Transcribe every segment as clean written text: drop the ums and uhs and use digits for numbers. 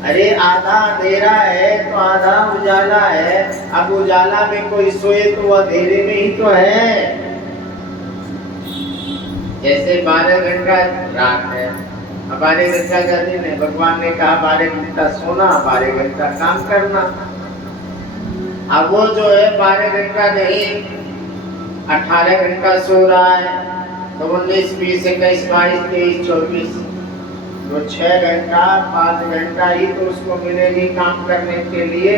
अरे आधा अंधेरा है तो आधा उजाला है। अब उजाला में कोई सोए तो वो अंधेरे में ही तो है। जैसे 12 घंटा रात है, अब 12 घंटा का दिन है। भगवान ने कहा 12 घंटा सोना, 12 घंटा काम करना। अब वो जो है 12 घंटा नहीं 18 घंटा सो रहा है, तो 19, 20, 21, 22, 23, 24, तो 6 घंटा 5 घंटा ही तो उसको मिलेगी काम करने के लिए।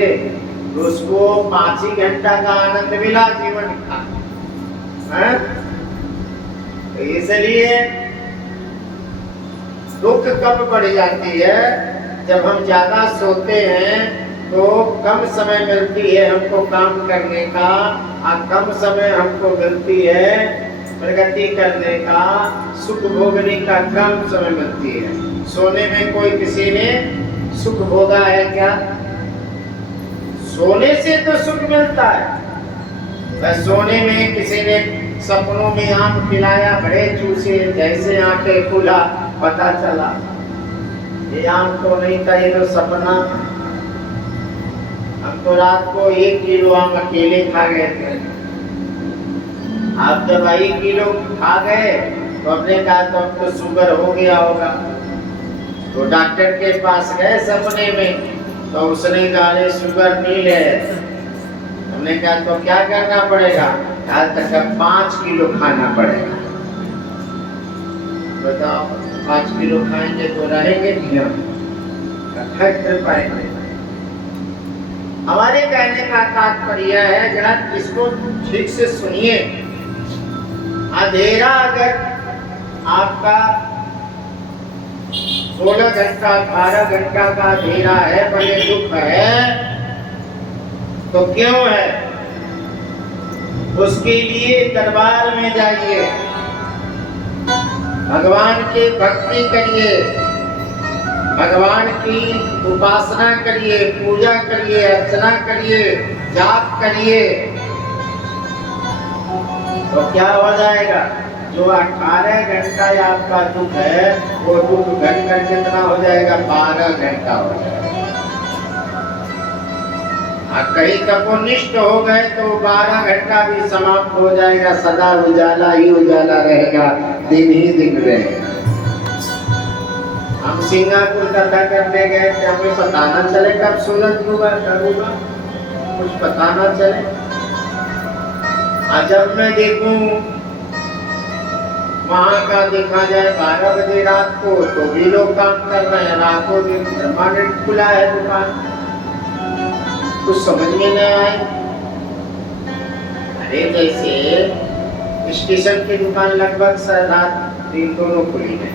तो उसको 5 ही घंटा का आनंद मिला जीवन का। तो इसलिए दुख कब बढ़ जाती है, जब हम ज्यादा सोते हैं तो कम समय मिलती है हमको काम करने का, और कम समय हमको मिलती है प्रगति करने का, सुख भोगने का कम समय मिलती है। सोने में कोई किसी ने सुख भोगा है क्या? सोने से तो सुख मिलता है। सोने में किसी ने सपनों में आम खिलाया, बड़े चूसे, जैसे आंखें खुला पता चला ये आम तो नहीं था, ये तो सपना। हम तो रात को 1 किलो आम अकेले खा गए थे। आप जब 1 किलो खा गए तो हमने कहा तो अब तो शुगर हो गया होगा। तो डॉक्टर के पास गए सपने में, तो उसने कहा शुगर मिल है। हमने कहा तो क्या करना पड़ेगा? कहा तक 5 किलो खाना पड़ेगा। बताओ 5 किलो खाएंगे तो रहेंगे नहीं हम, कर पाएंगे? हमारे कहने का तात्पर्य है, जरा इसको ठीक से सुनिए। अंधेरा अगर आपका 16 घंटा 18 घंटा का अंधेरा है, बड़े दुख है, तो क्यों है? उसके लिए दरबार में जाइए, भगवान की भक्ति करिए, भगवान की उपासना करिए, पूजा करिए, अर्चना करिए, जाप करिए, तो क्या हो जाएगा? जो 18 घंटा आपका दुख है, वो दुख घटकर कितना हो जाएगा? 12 घंटा हो जाएगा। कहीं तपोनिष्ठ हो गए तो 12 घंटा भी समाप्त हो जाएगा, सदा उजाला ही उजाला रहेगा, दिन ही दिन रहेगा। हम सिंगापुर कथा करने गए थे, हमें पता ना चले कब सूरज डूबा, कुछ पता ना चले। जब मैं देखूं वहां का देखा जाए 12 बजे रात को, तो भी लोग काम कर रहे हैं, रातों दिन परमानेंट खुला है दुकान। कुछ समझ में न आए। अरे जैसे स्टेशन की दुकान लगभग रात दिन दोनों खुली है,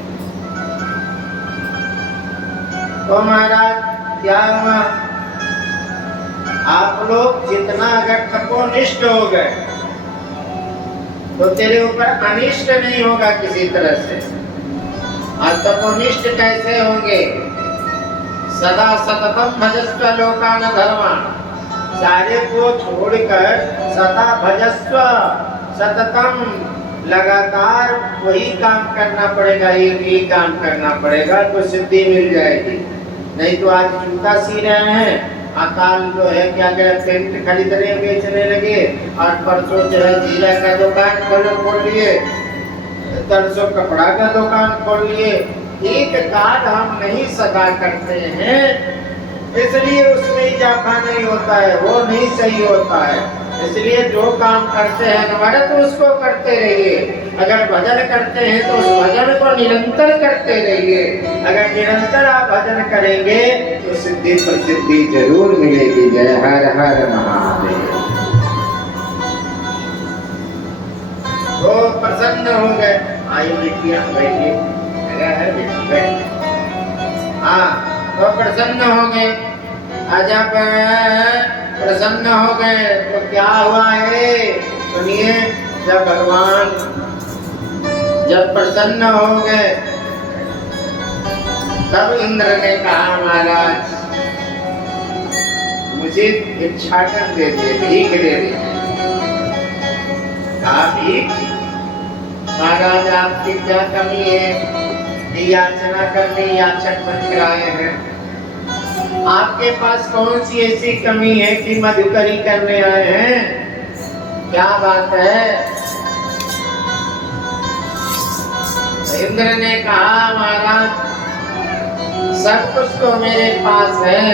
तो महाराज क्या हुआ? आप लोग जितना अगर तपोनिष्ठ हो गए तो तेरे ऊपर अनिष्ट नहीं होगा किसी तरह से। और तपोनिष्ठ कैसे होंगे? सदा सततम भजस्व लोकान धर्मान, सारे को छोड़कर सदा भजस्व, सततम लगातार वही काम करना पड़ेगा, एक ही काम करना पड़ेगा तो सिद्धि मिल जाएगी। नहीं तो आज जूता सी रहे हैं, अकाल जो है क्या करें, पेंट खरीदने बेचने लगे, और परसों जो है जीरा का दुकान खोल लिए, तरसों कपड़ा का दुकान खोल लिए। एक कार्य हम नहीं सदा करते हैं, इसलिए उसमें इजाफा नहीं होता है, वो नहीं सही होता है। इसलिए जो काम करते हैं अनवरत उसको करते रहिए। अगर भजन करते हैं तो उस भजन को निरंतर करते रहिए। अगर निरंतर आप भजन करेंगे तो सिद्धि प्रसिद्धि जरूर मिलेगी। जय हर हर महादेव। तो प्रसन्न हो गए, आइए बैठिए बैठिए, जगह है बैठिए। हाँ तो प्रसन्न हो गए। जब प्रसन्न हो गए तो क्या हुआ है सुनिए। जब भगवान जब प्रसन्न हो गए तब इंद्र ने कहा महाराज मुझे भिक्षाटन दे दे, भीख दे दे। कहा भीख? महाराज आपकी क्या कमी है, याचना करने याचक बन कर आए हैं। आपके पास कौन सी ऐसी कमी है कि मधुकरी करने आए हैं? क्या बात है? इंद्र ने कहा महाराज सब कुछ तो मेरे पास है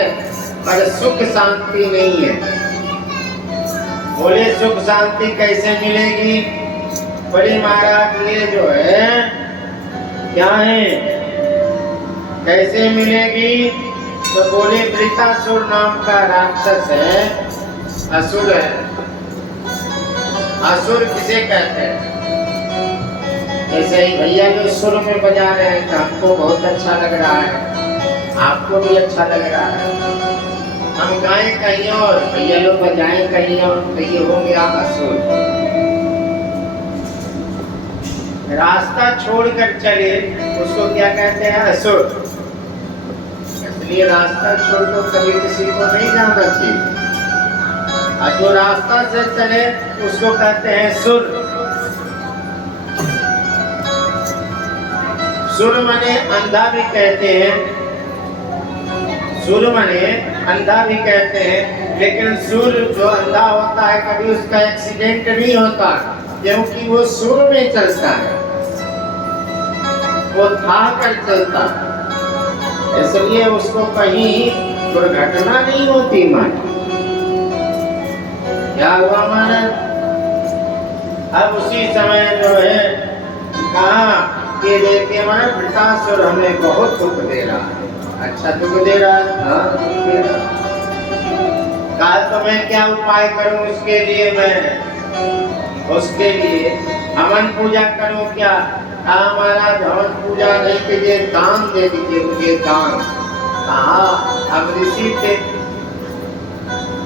पर सुख शांति नहीं है। बोले सुख शांति कैसे मिलेगी? बोले महाराज ये जो है क्या है, कैसे मिलेगी? तो बोले वृतासुर नाम का राक्षस है, असुर है। असुर किसे कहते हैं? जैसे ही भैया जो सुर में बजा रहे हैं तो हमको बहुत अच्छा लग रहा है, आपको भी अच्छा लग रहा है। हम गाएं कहीं और, भैया लोग बजाएं कहीं और, तो ये हो गया असुर। रास्ता छोड़कर चले उसको क्या कहते हैं? असुर। इसलिए रास्ता छोड़ तो कभी किसी को नहीं जाना चाहिए, और जो रास्ता से चले उसको कहते हैं सुर। सुर माने अंधा भी कहते हैं, सुर माने अंधा भी कहते हैं, लेकिन सुर जो अंधा होता है कभी उसका एक्सीडेंट नहीं होता, क्योंकि वो सुर में चलता है, वो था कर चलता, इसलिए उसको कहीं दुर्घटना नहीं होती। माना क्या हुआ माना? अब उसी समय जो है कहा कि देखिए माना वृतासुर हमें बहुत दुख दे रहा है। अच्छा दुख दे रहा है? हाँ दुख दे रहा है। कहा तो मैं क्या उपाय करूं उसके लिए? मैं उसके लिए हवन पूजा करूं क्या? कहा महाराज हवन पूजा नहीं कीजिए, दान दे दीजिए मुझे, दान। कहा अब ऋषि थे,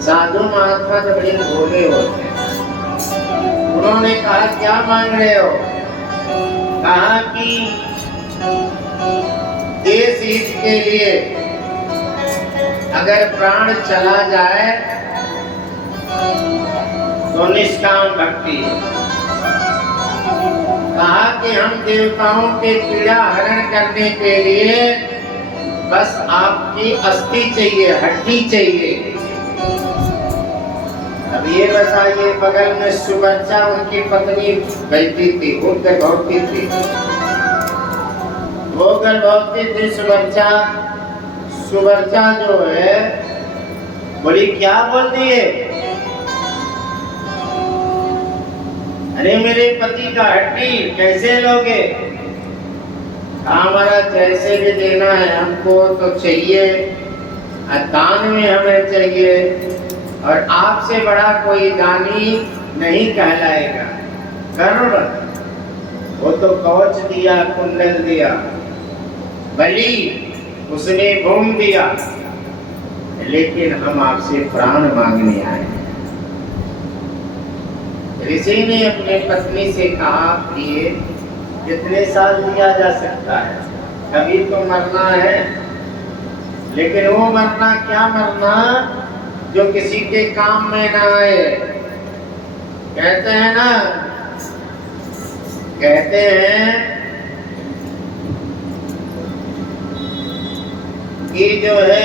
साधु महात्मा तो बड़े भोले होते हैं। उन्होंने कहा क्या मांग रहे हो? कहा कि देश हित के लिए अगर प्राण चला जाए तो निष्काम भक्ति। कहा कि हम देवताओं के पीड़ा हरण करने के लिए बस आपकी अस्थि चाहिए, हड्डी चाहिए। अब ये बताइए, बगल में सुबर्चा उनकी पत्नी बैठी थी, वो गर्भवती थी, वो गर्भवती थी सुबर्चा। सुबर्चा जो है बोली क्या बोल दिए? अरे मेरे पति का हड्डी कैसे लोगे? हमारा जैसे भी देना है हमको तो चाहिए, दान में हमें चाहिए, और आपसे बड़ा कोई दानी नहीं कहलाएगा। कर्ण वो तो कवच दिया, कुंडल दिया, बलि उसने घूम दिया, लेकिन हम आपसे प्राण मांगने आए। ऋषि ने अपने पत्नी से कहा कि कितने साल दिया जा सकता है, कभी तो मरना है, लेकिन वो मरना क्या मरना जो किसी के काम में ना आए। कहते हैं ना, कहते हैं कि जो है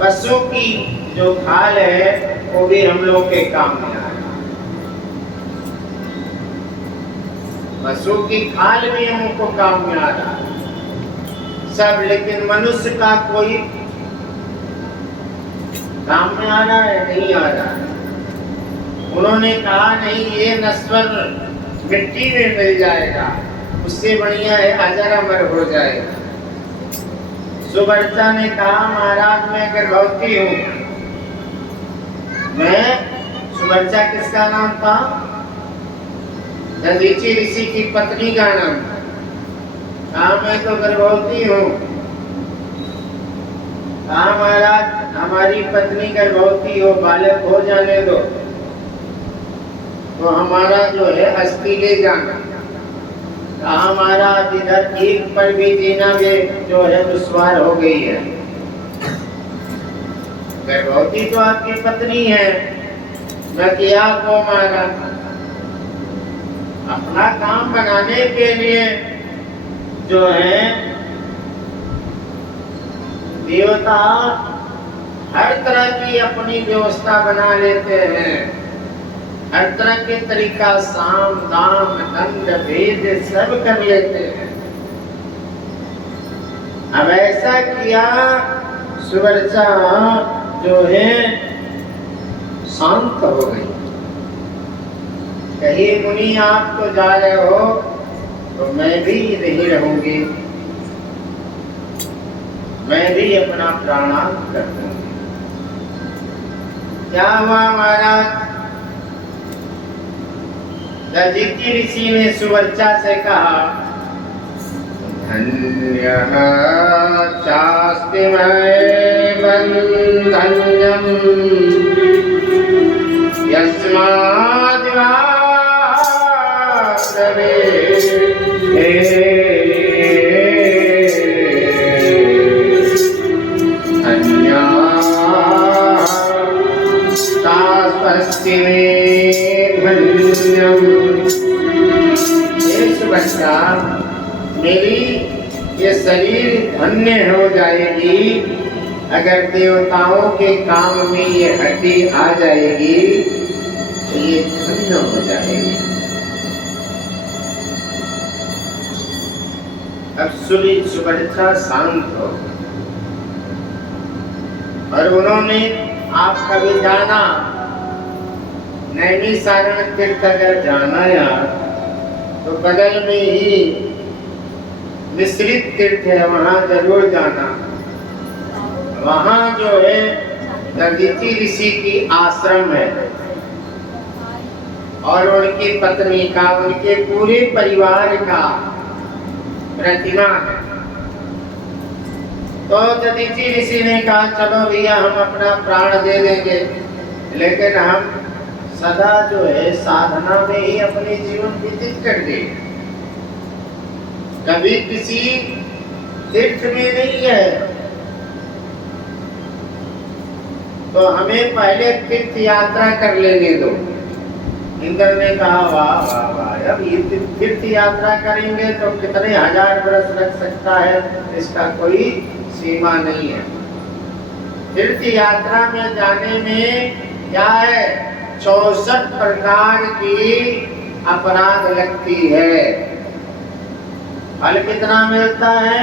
पशु की जो खाल है वो भी हम लोग के काम में आए। पशु की खाल भी हमको काम में आ रहा है सब, लेकिन मनुष्य का कोई काम में आ रहा है नहीं आ रहा है। उन्होंने कहा नहीं, ये नश्वर मिट्टी में मिल जाएगा, उससे बढ़िया है अजर अमर हो जाएगा। सुबर्चा ने कहा महाराज मैं गर्भवती हूँ। मैं सुबर्चा किसका नाम था? दधीची ऋषि की पत्नी का नाम। कहा मैं तो गर्भवती हूँ। कहा महाराज हमारी पत्नी गर्भवती हो, बालक हो जाने दो तो हमारा जो है अस्थि ले जाना। कहा महाराज इधर एक पर भी जीना भी जो है दुश्वार हो गई है। गर्भवती तो आपकी पत्नी है, न किया को मारा। अपना काम बनाने के लिए जो है देवता हर तरह की अपनी व्यवस्था बना लेते हैं, हर तरह के तरीका साम दाम दंड भेद सब कर लेते हैं। अब ऐसा किया, सुवर्चा जो है शांत हो गई। कहीं मुनि आप तो जा रहे हो तो मैं भी नहीं रहूंगी, मैं भी अपना प्राणांत कर दूंगी। क्या हुआ महाराज? दधीचि ऋषि ने सुवर्चा से कहा, धन्यः चास्ति मये बन्धन्यम् यस्माद् वा बच्चा मेरी ये शरीर धन्य हो जाएगी अगर देवताओं के काम में ये हड्डी आ जाएगी तो ये धन्य हो जाएगी। अब सुवर्चा शांत हो और उन्होंने, आप कभी जाना नैमिषारण्य तीर्थ अगर जाना यार तो बगल में ही मिश्रित तीर्थ है, वहां जरूर जाना। वहां जो है दधीचि ऋषि की आश्रम है और उनकी पत्नी का, उनके पूरे परिवार का प्रतिमा है। तो दधीचि ऋषि ने कहा चलो भैया हम अपना प्राण दे देंगे, लेकिन हम सदा जो है साधना में ही अपने जीवन व्यतीत कर दे, कभी किसी तीर्थ में नहीं है। तो हमें पहले तीर्थ यात्रा कर लेने दो। इंद्र ने कहा वाह वाह वाह, अब ये तीर्थ यात्रा करेंगे तो कितने हजार वर्ष लग सकता है, इसका कोई सीमा नहीं है। तीर्थ यात्रा में जाने में क्या है, 64 प्रकार की अपराध लगती है। फल कितना मिलता है,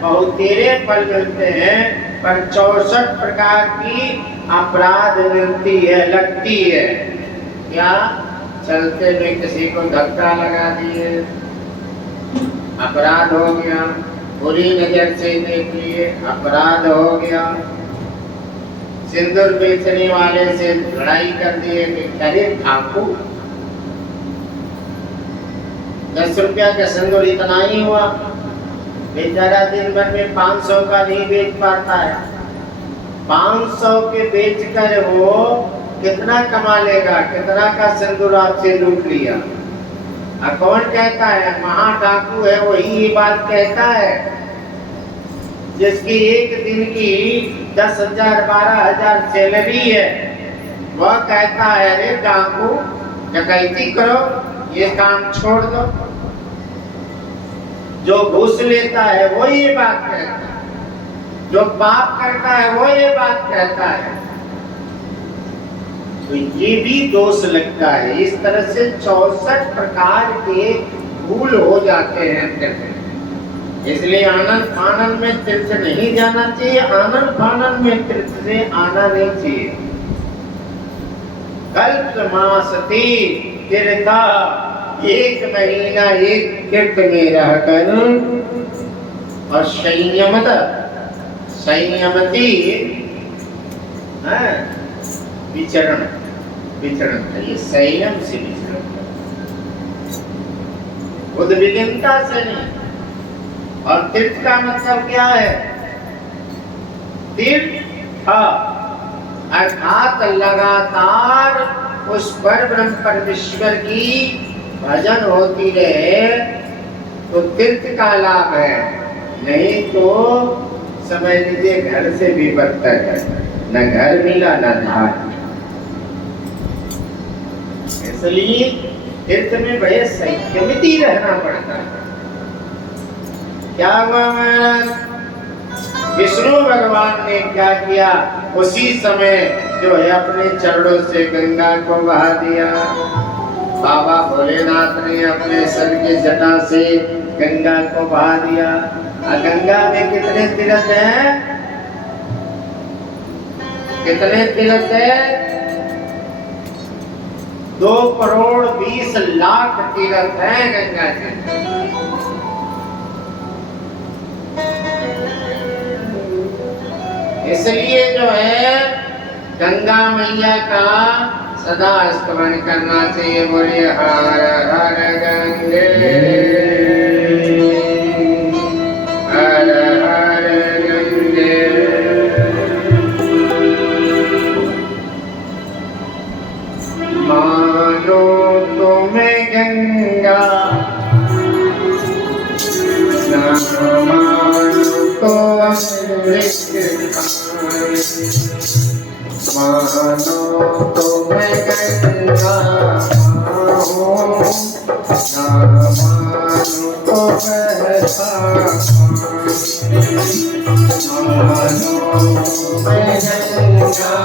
बहुतेरे फल मिलते हैं, पर 64 प्रकार की अपराध मिलती है, लगती है। क्या? चलते में किसी को धक्का लगा दिए, अपराध हो गया। बुरी नजर से देख लिए, अपराध हो गया। सिंदूर बेचने वाले से लड़ाई कर दिए कि अरे ठाकू 10 रुपया का सिंदूर इतना ही हुआ, बेचारा दिन भर में 500 का नहीं बेच पाता है। 500 के बेचकर वो कितना कमा लेगा, कितना का सिंदूर आपसे लूट लिया। और कौन कहता है महा डाकू है, वही ये बात कहता है जिसकी एक दिन की 10,000 12,000 सैलरी है। वह कहता है अरे डाकू डकैती करो, ये काम छोड़ दो। जो घूस लेता है वो ये बात कहता है, जो पाप करता है वो ये बात कहता है। तो ये भी दोष लगता है। इस तरह से 64 प्रकार के भूल हो जाते हैं तीर्थ। इसलिए आनंद फानन में तीर्थ नहीं जाना चाहिए, आनंद फानन में तीर्थ से आना नहीं चाहिए। कल्पमासति तीर्था, 1 महीना एक तीर्थ में रहकर और संयमती विचरण करिए, संयम से विचरण, उद्विग्नता से नहीं। और तीर्थ का मतलब क्या है? तीर्थ अर्थात लगातार उस पर ब्रह्म परमेश्वर की भजन होती रहे तो तीर्थ का लाभ है। नहीं तो समझ लीजिए घर से भी बदतर है, न घर मिला न धार। इसलिए तीर्थ में बड़े संयमित रहना पड़ता है। क्या हुआ महाराज? विष्णु भगवान ने क्या किया, उसी समय जो है अपने चरणों से गंगा को बहा दिया। बाबा भोलेनाथ ने अपने सर की जटा से गंगा को बहा दिया। गंगा में कितने तीर्थ हैं? कितने तीर्थ हैं? 2 करोड़ 20 लाख तीर्थ हैं गंगा के। इसलिए जो है गंगा मैया का सदा स्मरण करना चाहिए। बोलिए हर हर गंगे, हर हर गंगे। मानो तुम्हें गंगा, ना मानो तो अमृत। मानो तुम्हें गंगा हो, ना मानो तो बहता पानी। मानो तुम्हें गंगा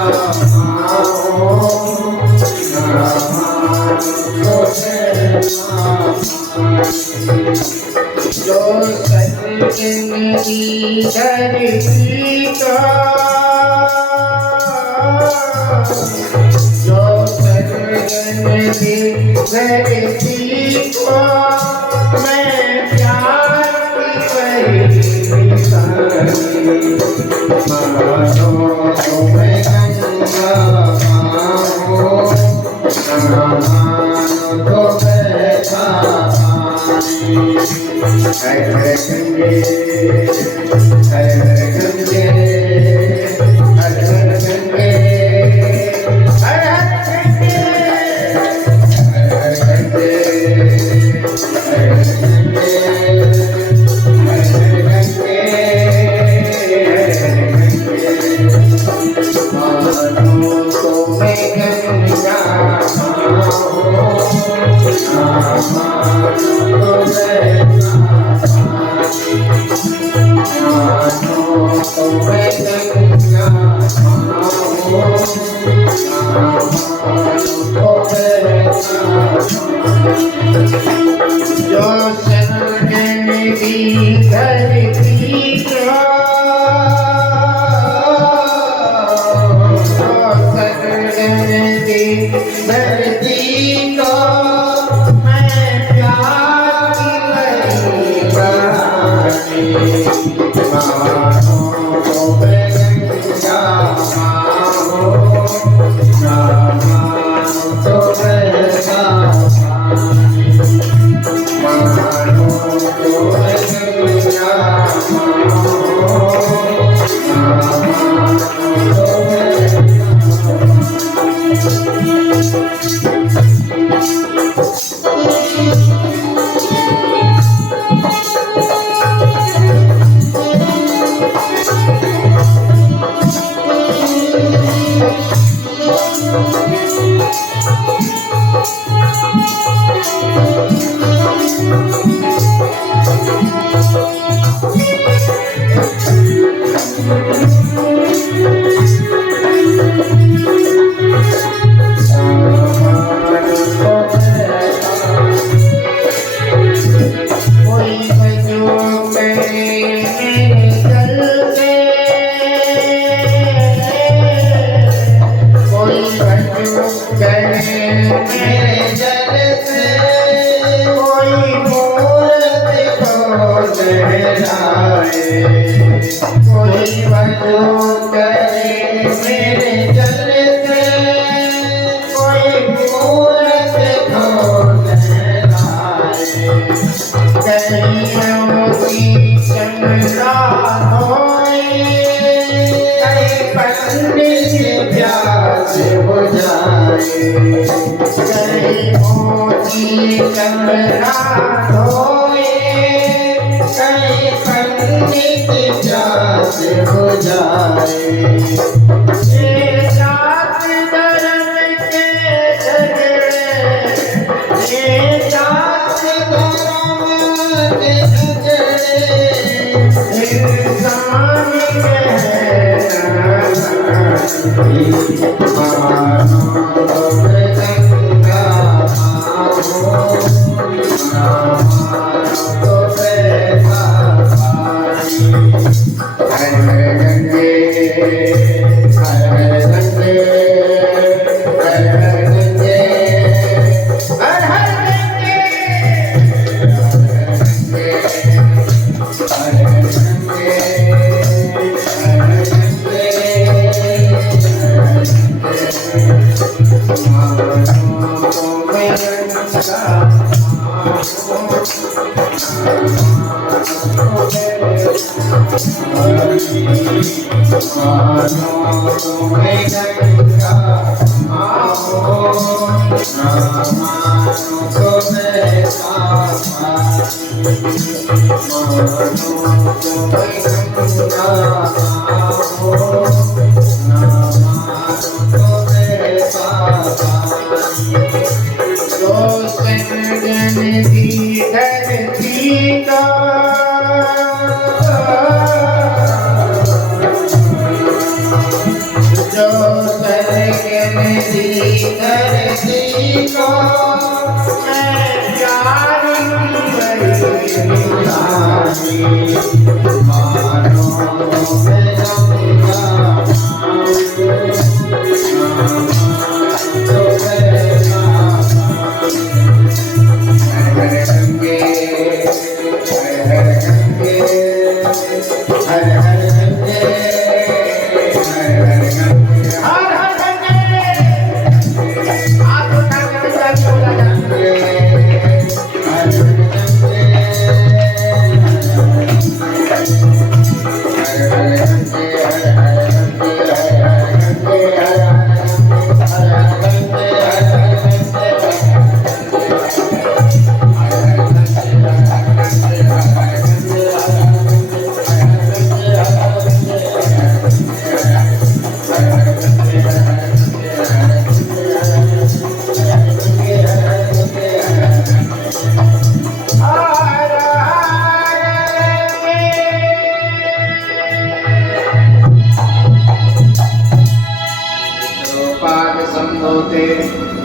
हो, ना मानो तो बहता पानी। जो सजन की धरती का, जो सजन की धरती को मैं प्यार की निशानी। मानो तुम्हें गंगा हो, ना मानो तो बहता पानी। हर हर गंगे, हर हर गंगे, हर हर गंगे, हर हर गंगे, हर हर गंगे, हर हर गंगे, हर हर गंगे, हर हर गंगे। मानो तुम्हें गंगा हो, ना मानो तो बहता पानी। मानो तुम्हें गंगा हो, ना मानो तो बहता पानी। जो सजन की धरती का, जो सजन की धरती का मैं प्यार की बहानी। मानो तुम्हें गंगा हो, ना मानो तो बहता पानी। मानो तुम्हें गंगा हो, ना मानो तो बहता कोई वजू करे मेरे जल से, कोई मूरत को लहराए। कहीं की चमड़ा होए, कहीं पंडित प्यास बुझाए। कहीं की चमड़ा होए, कहीं पंडित प्यास बुझाए। ये जात धर्म के झगड़े, ये जात धर्म के झगड़े इंसान के हर हर गंगे, हर हर गंगे, हर हर गंगे, हर हर गंगे, हर हर गंगे,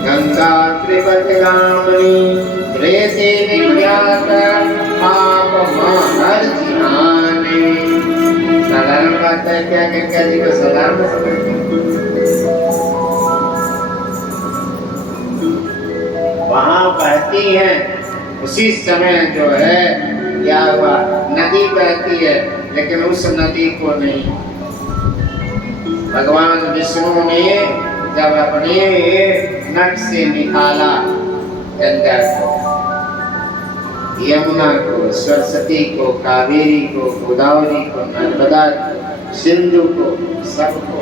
गंगा त्रिपतिगामिनी प्रेते विख्यात पाप महर्षिहाने। साधारण बात है क्या गंगा जी को साधारण समझते हैं? वहाँ बहती है उसी समय जो है क्या हुआ, नदी बहती है, लेकिन उस नदी को नहीं, भगवान विष्णु ने जब अपने नख से निकाला गंगा को, यमुना को, सरस्वती को, कावेरी को, गोदावरी को, नर्मदा को, सिंधु को, सबको,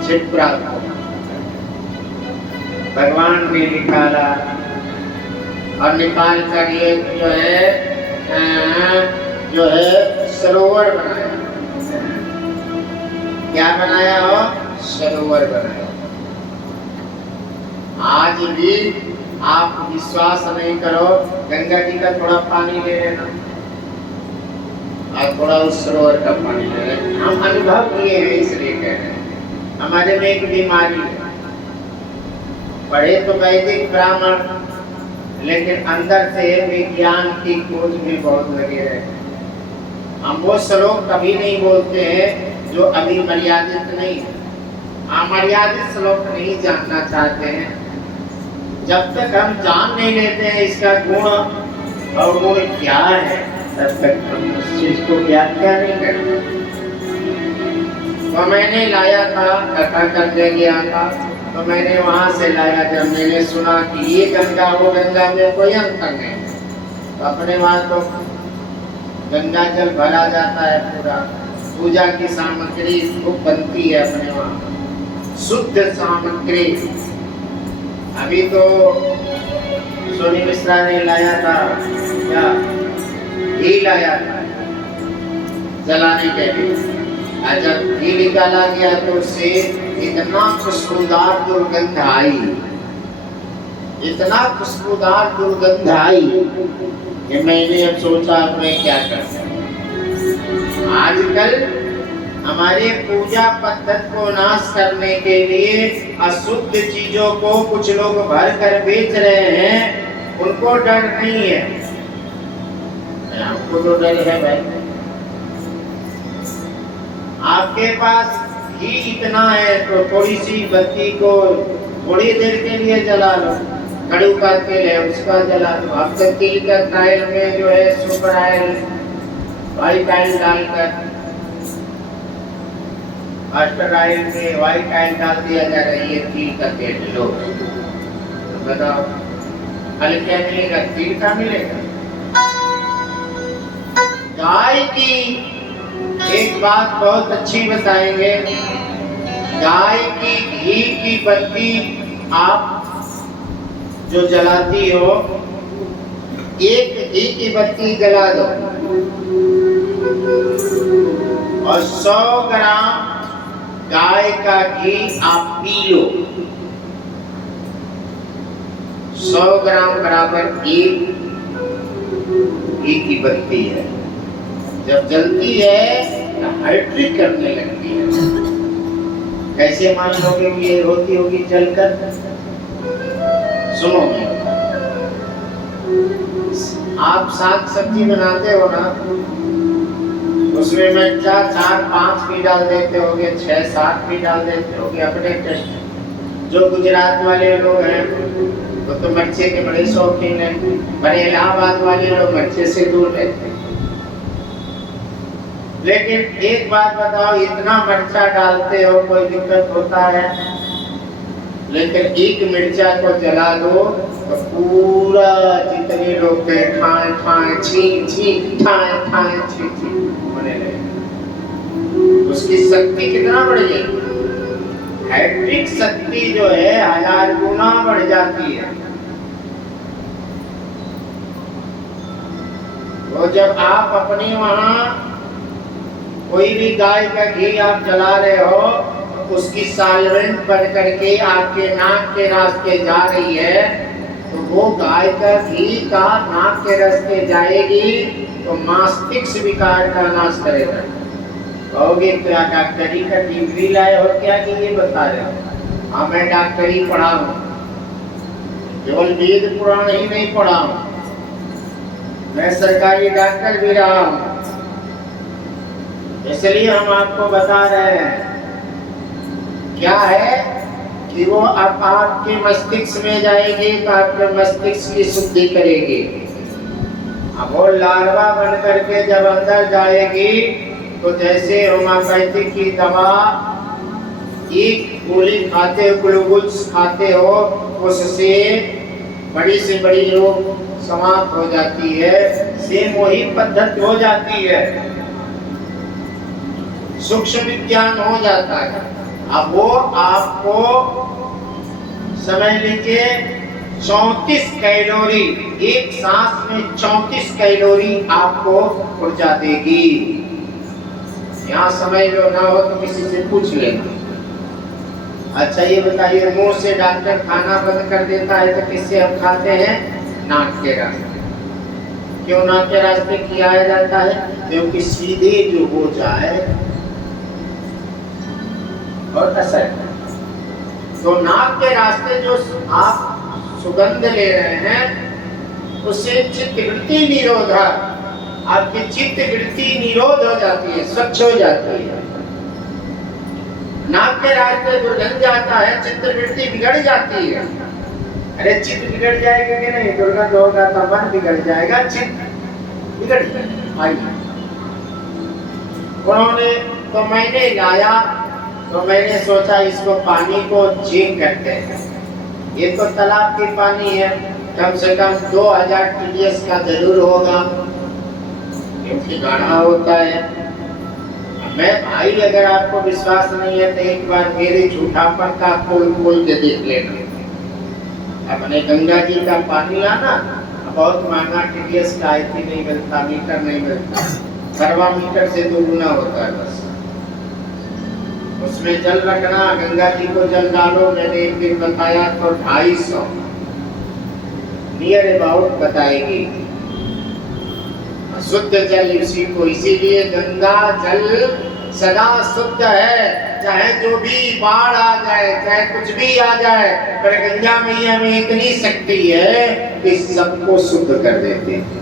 क्षिप्रा को भगवान ने निकाला और निकाल कर ये जो है सरोवर बनाया। क्या बनाया हो? सरोवर बनाया। आज भी आप विश्वास नहीं करो, गंगा जी का थोड़ा पानी ले लेना और थोड़ा उस सरोवर का पानी ले लेना। हम अनुभव किए हैं इसलिए कह रहे हैं। हमारे में एक बीमारी है, पढ़े तो वैदिक ब्राह्मण, लेकिन अंदर से विज्ञान की खोज में बहुत लगे रहते हैं। हम वो श्लोक कभी नहीं बोलते हैं जो अभी मर्यादित नहीं है। अमर्यादित श्लोक नहीं जानना चाहते हैं। जब तक हम जान नहीं लेते हैं इसका गुण और गुण क्या है, तब तक हम उस चीज को व्याख्या नहीं करते। तो मैंने लाया था, कथा करने गया था, तो मैंने वहां से लाया। जब मैंने सुना कि ये गंगा वो गंगा में कोई अंतर नहीं, तो अपने वहां तो गंगा जल भरा जाता है पूरा, पूजा की सामग्री खूब बनती है अपने वहां, शुद्ध सामग्री। अभी तो सोनी मिश्रा ने लाया था, क्या घी लाया था जलाने के लिए। जब घी निकाला गया तो उससे इतना खुशबूदार दुर्गंध आई, इतना खुशबूदार दुर्गंध आई कि मैंने अब सोचा अब मैं क्या कर सकता। आजकल हमारे पूजा पद्धति को नाश करने के लिए अशुद्ध चीजों को कुछ लोग भर कर बेच रहे हैं, उनको डर नहीं है। हमको तो डर है भाई, आपके पास घी इतना है तो थोड़ी सी बत्ती को थोड़ी देर के लिए जला लो, कड़ू का तेल है उसका जला लो। अब तो तिल का तेल में जो है सुपर ऑयल, व्हाइट ऑयल डालकर, मास्टर ऑयल में व्हाइट ऑयल डाल दिया जा रहा है, ये तिल का तेल लो। तो बताओ फल क्या मिलेगा? तिल का मिलेगा। गाय की एक बात बहुत अच्छी बताएंगे, गाय की घी की बत्ती आप जो जलाती हो, एक घी की बत्ती जला दो और 100 ग्राम गाय का घी आप पी लो। 100 ग्राम बराबर एक घी की बत्ती है। जब जलती है तो हाइड्रिक करने लगती है। कैसे मान लोगे कि ये होती होगी जलकर? सुनो, आप साग सब्जी बनाते हो ना, उसमें मिर्चा 4-5 भी डाल देते होगे, 6-7 भी डाल देते होगे अपने टेस्ट। जो गुजरात वाले लोग हैं वो तो मिर्चे के बड़े शौकीन हैं, बड़े इलाहाबाद वाले लोग मिर्चे से दूर रहते हैं। लेकिन एक बात बताओ, इतना मिर्चा डालते हो कोई दिक्कत होता है? लेकिन एक मिर्चा को जला दो तो पूरा जितने लोग थे ठाए ठाए छी छी ठाए ठाए छी छी होने लगे। उसकी शक्ति कितना बढ़ जाएगी? हैट्रिक शक्ति जो है 1000 गुना बढ़ जाती है। तो जब आप अपने वहां कोई भी गाय का घी आप जला रहे हो, उसकी साल्वेंट बढ़ करके आपके नाक के रास्ते जा रही है, तो वो गाय का घी का नाक के रास्ते जाएगी तो मस्तिष्क विकार का नाश करेगा। कहोगे क्या डॉक्टरी का डिग्री लाए हो क्या कि ये बता रहे हो? हाँ, मैं डॉक्टरी पढ़ा हूँ, केवल वेद पुराण ही नहीं पढ़ा हूँ, मैं सरकारी डॉक्टर भी रहा हूँ। इसलिए हम आपको बता रहे हैं क्या है कि वो अब आपके मस्तिष्क में जाएगी तो आपके मस्तिष्क की शुद्धि करेगी। अब वो लार्वा बन करके जब अंदर जाएगी तो जैसे होम्योपैथिक की दवा एक गोली खाते हो, ग्लूकोज खाते हो, उससे बड़ी से बड़ी रोग समाप्त हो जाती है, सेम वही पद्धति हो जाती है, सूक्ष्म विज्ञान हो जाता है। अब वो आपको समझ लीजिए 34 कैलोरी, एक सांस में 34 कैलोरी आपको ऊर्जा देगी। यहाँ समझ लो, ना हो तो किसी से पूछ लेना। अच्छा ये बताइए, मुंह से डॉक्टर खाना बंद कर देता है तो किससे हम खाते हैं? नाक के रास्ते। क्यों नाक के रास्ते किया जाता है? क्योंकि सीधे जो हो जाए और असर। तो नाक के रास्ते जो आप सुगंध ले रहे हैं, उससे चित्त वृत्ति निरोधक, आपकी चित्त वृत्ति निरोध हो जाती है, स्वच्छ हो जाती है। नाक के रास्ते दुर्गंध जाता है, चित्त वृत्ति बिगड़ जाती है। अरे चित्त बिगड़ जाएगा कि नहीं? दुर्गंध होगा तो मन बिगड़ जाएगा, चित्त बिगड़ जाएगा। उन्होंने तो मैंने लाया तो मैंने सोचा इसको पानी को चेक करते हैं। ये तो तालाब की पानी है, कम से कम 2000 TDS का जरूर होगा, क्योंकि गाढ़ा होता है। मैं भाई, अगर आपको विश्वास नहीं है तो एक बार मेरे झूठापन का खोल के देख लेना। अपने गंगा जी का पानी लाना, बहुत महंगा TDS का IT नहीं मिलता, मीटर नहीं मिलता, थर्मामीटर से 2 गुना होता है बस। उसमें जल रखना, गंगा जी को जल डालो, मैंने एक दिन बताया तो 250 नियर अबाउट बताएगी शुद्ध जल इसी को। इसीलिए गंगा जल सदा शुद्ध है, चाहे जो भी बाढ़ आ जाए, चाहे कुछ भी आ जाए, पर गंगा मैया में इतनी शक्ति है कि सबको शुद्ध कर देती है।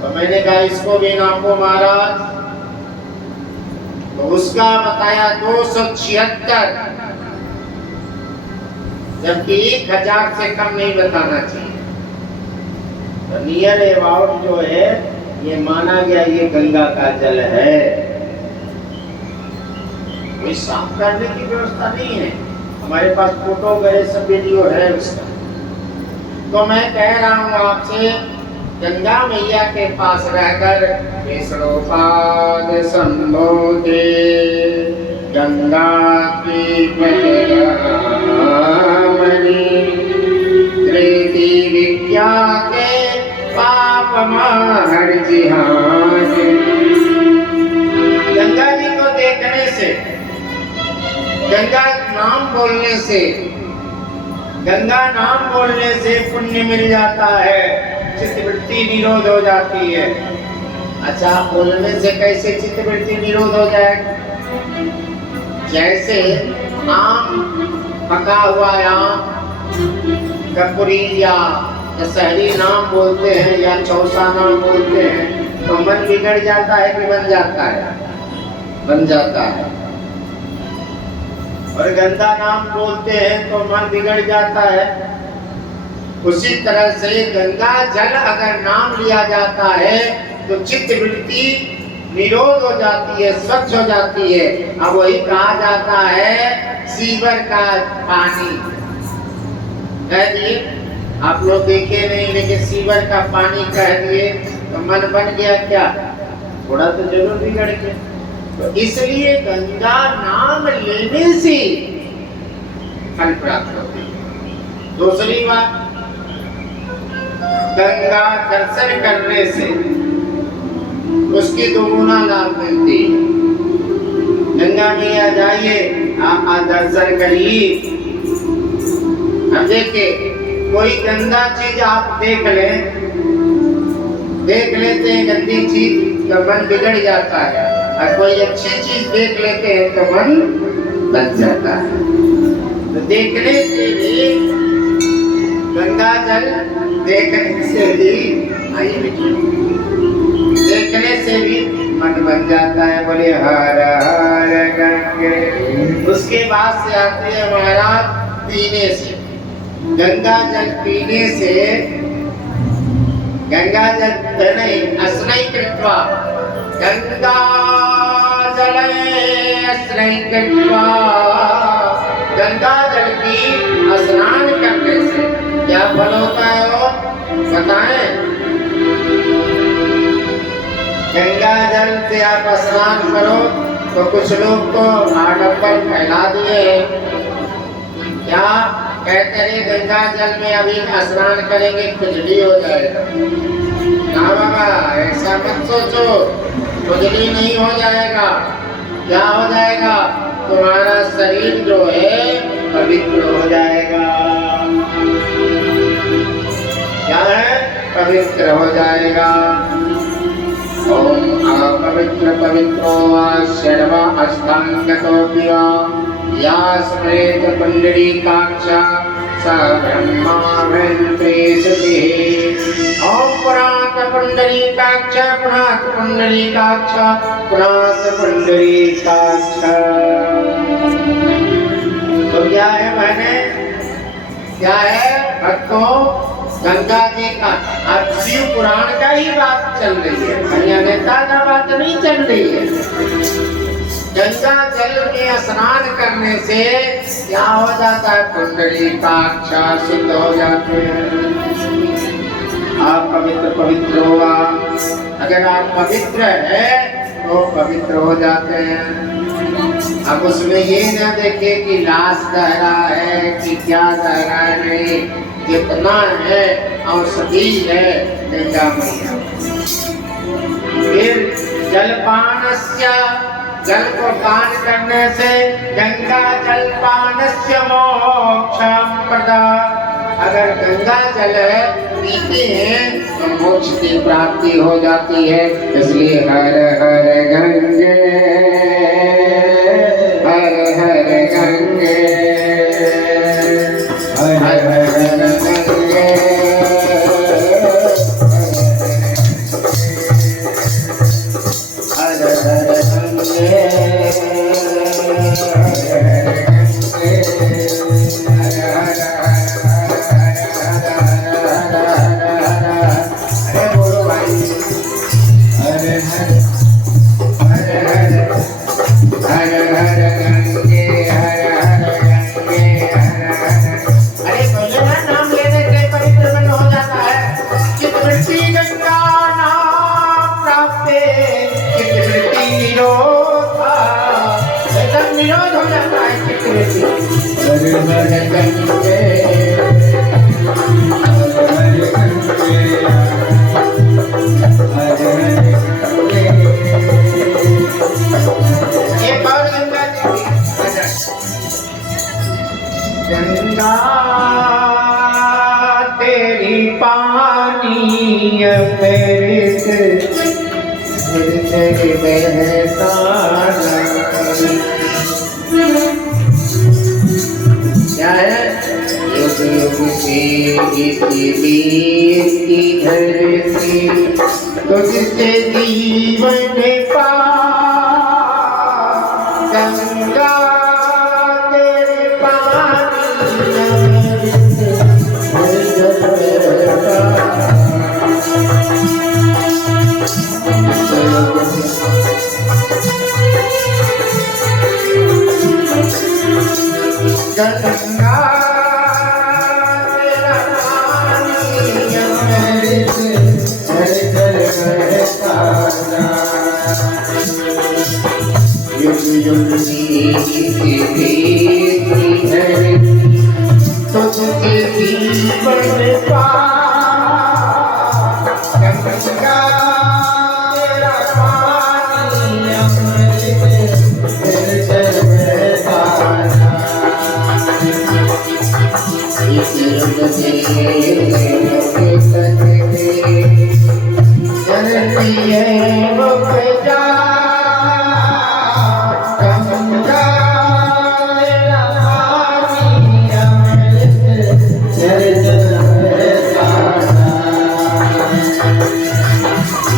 तो मैंने कहा इसको भी नापो महाराज, तो उसका बताया 276, जबकि 1000 से कम नहीं बताना चाहिए। तो नियर अबाउट जो है ये माना गया ये गंगा का जल है। कोई साफ करने की व्यवस्था नहीं है, हमारे पास फोटो वगैरह सब वीडियो है उसका। तो मैं कह रहा हूँ आपसे, गंगा मैया के पास रहकर विष्णुपाद संबोधे गंगा की त्रिति विद्या के पाप हर जिहान। गंगा जी को देखने से, गंगा नाम बोलने से, गंगा नाम बोलने से पुण्य मिल जाता है, चित्तवृत्ति निरोध हो जाती है। अच्छा, बोलने से कैसे चित्तवृत्ति निरोध हो जाएगा? जैसे आम, पका हुआ आम, कपूरी या दशहरी नाम बोलते हैं या चौसा नाम बोलते हैं तो मन बिगड़ जाता है कि बन जाता है? बन जाता है। और गंदा नाम बोलते हैं तो मन बिगड़ जाता है। उसी तरह से गंगा जल अगर नाम लिया जाता है तो चित्तवृत्ति निरोध हो जाती है, स्वच्छ हो जाती है। अब वही कहा जाता है सीवर का पानी, कह दिए आप लोग देखे नहीं, लेकिन सीवर का पानी कह दिए तो मन बन गया क्या? थोड़ा तो जरूर बिगड़ गया। तो इसलिए गंगा नाम लेने से फल प्राप्त होते हैं। दूसरी बात, गंगा दर्शन करने से उसकी दोगुना लाभ मिलती है। गंगा मैया जाइए, आप दर्शन करिए। अब देखिए, कोई गंदा चीज आप देख लेते हैं गंदी चीज तो मन बिगड़ जाता है, और कोई अच्छी चीज देख लेते हैं तो मन बच जाता है। तो देखने से भी गंगा जल, देखने से भी देखने से भी मन बन जाता है। बोले हर हर गंगे। उसके बाद से आते हैं महाराज पीने से। गंगा जल पीने से, गंगा जल नहीं, स्नान कृत्वा, गंगा जल स्नान कृत्वा, गंगा जल की स्नान करने से क्या फल होता है वो बताएं? गंगा जल से आप स्नान करो तो कुछ लोग तो आडंबर फैला दिए हैं। क्या कहते हैं गंगा जल में अभी स्नान करेंगे खुजली हो जाएगा? ना बाबा, ऐसा मत सोचो, खुजली नहीं हो जाएगा। क्या हो जाएगा? तुम्हारा शरीर जो है पवित्र हो जाएगा। क्या है? पवित्र हो जाएगा। ओम अपवित्र पवित्रो वा सर्वा अष्टांगतो विवा या स्मरेत पुंडरीकाक्षा स ब्रह्मा वेंकटेशः। ओम पुरात पुंडरीकाक्षा, पुरात पुंडरीकाक्षा, पुरात पुंडरीकाक्षा। तो क्या है बहने? क्या है भक्तों? गंगा जी का, अब शिव पुराण का ही बात चल रही है, अन्यथा का बात नहीं चल रही है। गंगा जल में स्नान करने से क्या हो जाता है? पुंडरीकाक्षा शुद्ध हो जाते हैं। आप पवित्र हुआ, अगर आप पवित्र है तो पवित्र हो जाते हैं। अब उसमें ये न देखे कि लाश दहरा है कि क्या दहरा है, नहीं, जितना है औषधि है गंगा मैया। फिर जलपानस्य, जल को पान करने से गंगा जलपानस्य मोक्षं प्रदात्। अगर गंगा जल पीते हैं तो मोक्ष की प्राप्ति हो जाती है। इसलिए हर हर गंगे, हर हर गंगे, हर हर गंगे, हर हर गंगे। हो जाता है चित्र से। हर हर गंगे एक और गंगा गंगा तेरी पानी अमृत बहता क्या है? युग युग से इस वीर की धरती तुझसे जीवन पा गंगा तेरे पानी गंगा तेरा पानी अमृत घर घर बहता युग युग तुझसे जीवन पा गंगा तेरा पानी अमृत घर घर बहता इस युग से धरती है रुक जा गंगा तेरा पानी अमृत घर घर बहता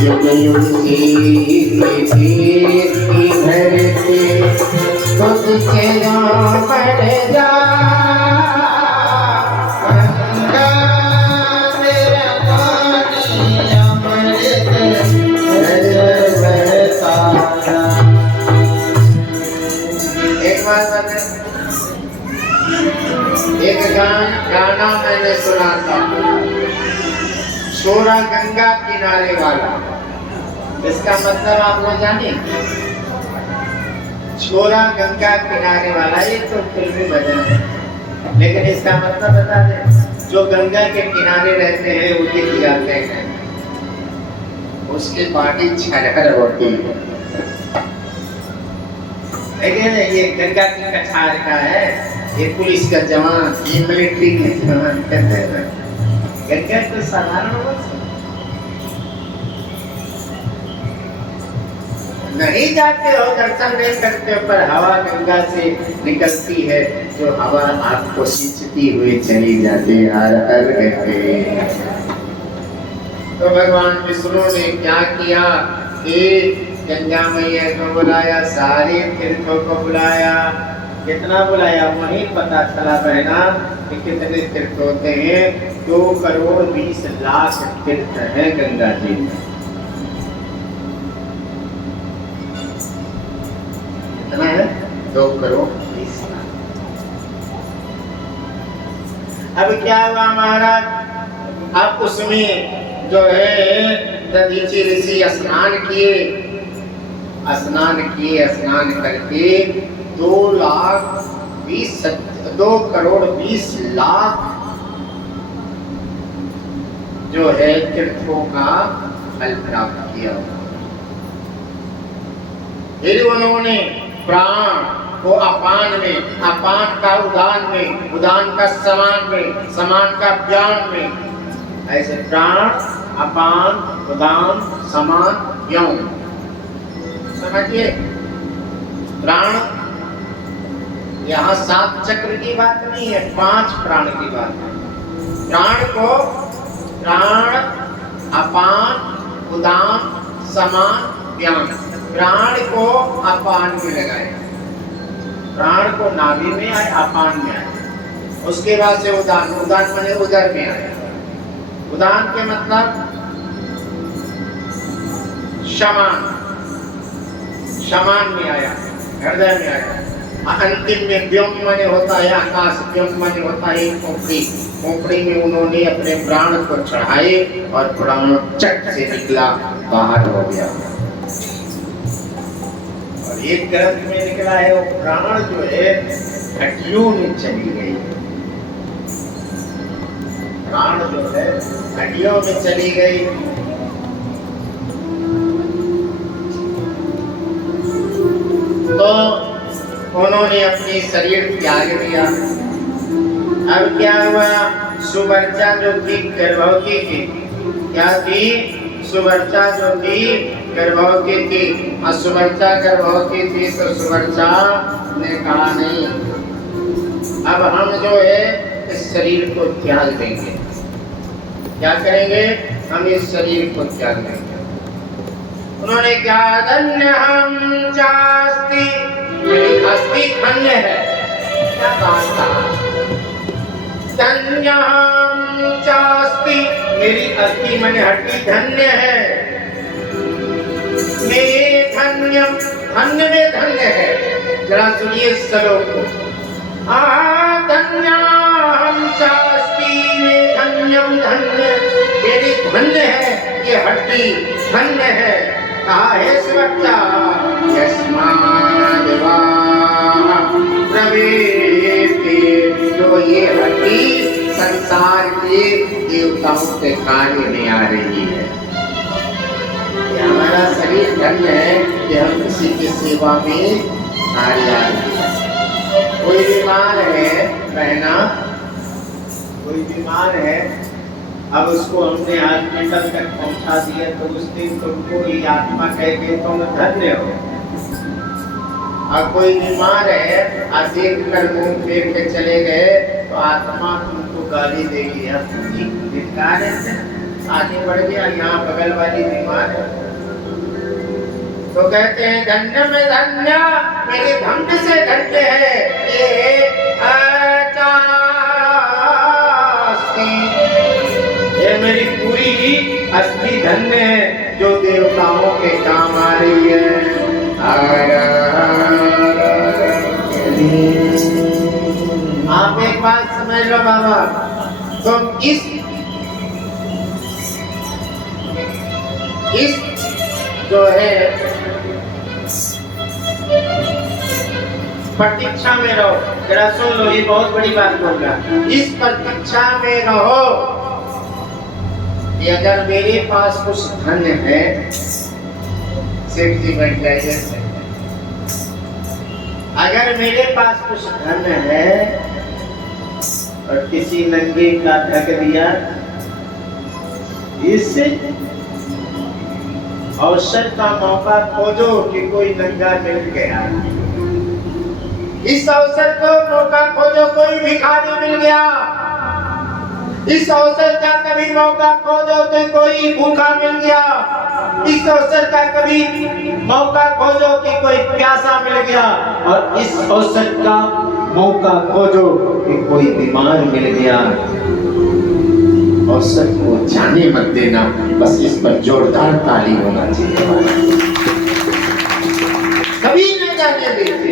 युग युग की धरती तुझके गाँव बढ़ जा एक गाना मैंने सुना था, छोरा गंगा किनारे वाला। इसका मतलब आप लोग जाने? छोरा गंगा किनारे वाला, ये तो फिल्मी भजन है, लेकिन इसका मतलब बता दें, जो गंगा के किनारे रहते हैं वो दिख जाते हैं, उसकी बॉडी छरहर होती है। लेकिन ये गंगा की कछार का है, ये पुलिस का जवान, ये मिलिट्री के जवान कहते हैं। गंगा तो साधारण नहीं जाते हो, दर्शन नहीं करते हो, पर हवा गंगा से निकलती है, जो हवा आपको सिंचती हुई चली जाती है हर हर गंगे। तो भगवान विष्णु ने क्या किया? एक गंगा मैया को बुलाया, सारे तीर्थों को बुलाया। कितना बुलाया वहीं पता चला बहना कि कितने तीर्थ होते हैं। 2 करोड़ 20 लाख तीर्थ हैं गंगा जी में। कितना है? 2 करोड़ 20 लाख। अब क्या हुआ महाराज? अब उसमें जो है दधीचि ऋषि स्नान किए, स्नान करके 2 करोड़ 20 लाख जो है तीर्थों का फल प्राप्त किया। फिर उन्होंने प्राण को अपान में, अपान का उदान में, उदान का समान में, समान का ज्ञान में, ऐसे प्राण अपान उदान समान ज्ञान। समझिए, प्राण यहाँ 7 चक्र की बात नहीं है, 5 प्राण की बात है। प्राण को प्राण अपान उदान समान ज्ञान, प्राण को अपान में लगाए, प्राण को नाभि में आए, अपान में आए, उसके बाद से उदान, उदान माने उदर में आए। उदान के मतलब समान, समान में आया, हृदय में आया। अंतिम में व्योम माने होता है आकाश, व्योम माने होता है खोपड़ी, खोपड़ी में उन्होंने अपने प्राण को चढ़ाए और प्राण चट से निकला, बाहर हो गया। और एक ग्रंथ में निकला है वो प्राण जो है हड्डियों में चली गई, प्राण जो है हड्डियों में चली गई। तो उन्होंने अपनी शरीर त्याग दिया। अब क्या हुआ, सुवर्चा जो थी गर्भवती थी, क्या थी, सुवर्चा जो थी गर्भवती थी, और सुवर्चा गर्भवती थी तो सुवर्चा ने कहा नहीं, अब हम जो है इस शरीर को त्याग देंगे। क्या करेंगे, हम इस शरीर को त्याग देंगे। उन्होंने क्या, धन्य हम चास्ति, अस्थि धन्य है, क्या बात कहा, धन्य हम चास्ति, मेरी अस्थि मन हड्डी धन्य है, मेरे धन्य, धन्य में धन्य है। जरा सुनिए श्लोक को, धन्य हम चास्ति में धन्यम धन्य, मेरी धन्य है ये हड्डी, धन्य है। कहा है सुवर्चा, यस्माद् वा प्रवेशे, जो ये हड्डी संसार के देवताओं के कार्य में आ रही है। ये हमारा शरीर धन्य है कि हम किसी की सेवा में कार्य आ रही है। कोई बीमार है बहना, कोई बीमार है, अब उसको हमने हॉस्पिटल तक पहुंचा दिया तो उस दिन तुमको ये आत्मा कहेगी तुम धन्य हो। और कोई बीमार है और देख कर मुंह फेर के चले गए तो आत्मा तुमको गाली देगी, धिक्कार है, आगे बढ़ गया, यहाँ बगल वाली बीमार है। तो कहते हैं धन्य में धन्य, मेरे धन्य से धन्य है ये ये मेरी पूरी अस्थि धन्य है जो देवताओं के काम आ रही है। आप एक बात समझ लो बाबा, तुम इस जो है प्रतीक्षा में रहो। जरा सुन लो, ये बहुत बड़ी बात बोल रहा, इस प्रतीक्षा में रहो कि अगर मेरे पास कुछ धन है, सेठ जी बैठ जाइए, अगर मेरे पास कुछ धन है और किसी नंगे का ढक दिया, इससे अवसर का मौका खोजो कि कोई नंगा मिल गया, इस अवसर को मौका खोजो, कोई भिखारी मिल गया, इस अवसर का कभी मौका खोजो कि कोई भूखा मिल गया, इस अवसर का कभी मौका खोजो कि कोई प्यासा मिल गया, और इस अवसर का मौका खोजो कि कोई बीमार मिल गया। अवसर को जाने मत देना, बस इस पर जोरदार ताली होना चाहिए। कभी न जाने देते।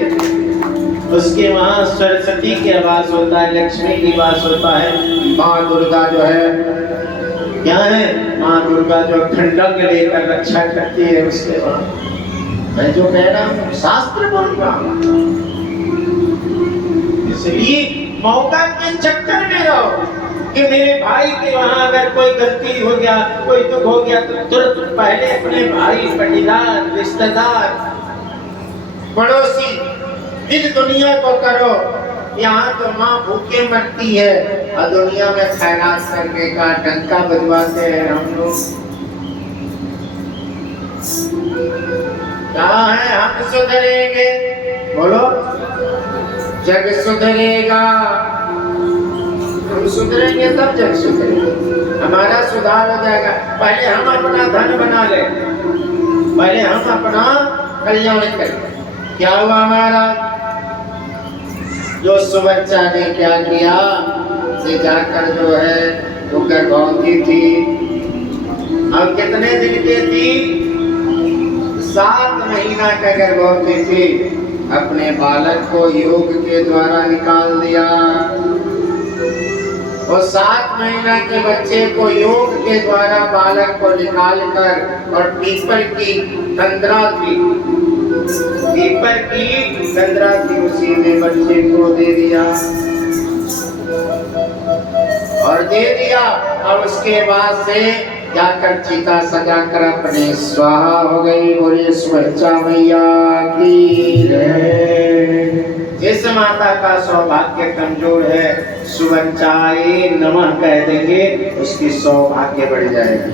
उसके वहां सरस्वती की आवाज होता है, लक्ष्मी की आवाज होता है, माँ दुर्गा जो है क्या है, माँ दुर्गा जो खंडक लेकर रक्षा करती है। उसके वहां मैं जो कह रहा हूँ शास्त्र बोल रहा हूँ, इसलिए मौका के चक्कर में रहो कि मेरे भाई के वहां अगर कोई गलती हो गया, कोई दुख हो गया, तो तुरंत पहले अपने भाई, पटीदार, रिश्तेदार, पड़ोसी, इस दुनिया को करो। यहाँ तो माँ भूखे मरती है और दुनिया में खैरात करने का डंका बजवाते हैं हम लोग। कहाँ है हम सुधरेंगे, बोलो, जग सुधरेगा, हम सुधरेंगे तब जग सुधरेगा, हमारा सुधार हो जाएगा। पहले हम अपना धन बना ले, पहले हम अपना कल्याण करें। क्या हुआ हमारा, जो सुवर्चा ने क्या किया, ये जाकर जो है वो गर्भवती थी। अब कितने दिन की थी, 7 महीना का गर्भवती थी। अपने बालक को योग के द्वारा निकाल दिया। और 7 महीना के बच्चे को योग के द्वारा बालक को निकाल कर, और पीपल की तंद्रा थी, पीपल की गंदरा थी, उसी में बच्चे को दे दिया और दे दिया। और उसके बाद से जाकर चिता सजाकर अपने स्वाहा हो गई। बोले सुवच्चा मैया की जय। जिस माता का सौभाग्य कमजोर है, सुवच्चाए नमः कह देंगे, उसकी सौभाग्य बढ़ जाएगी।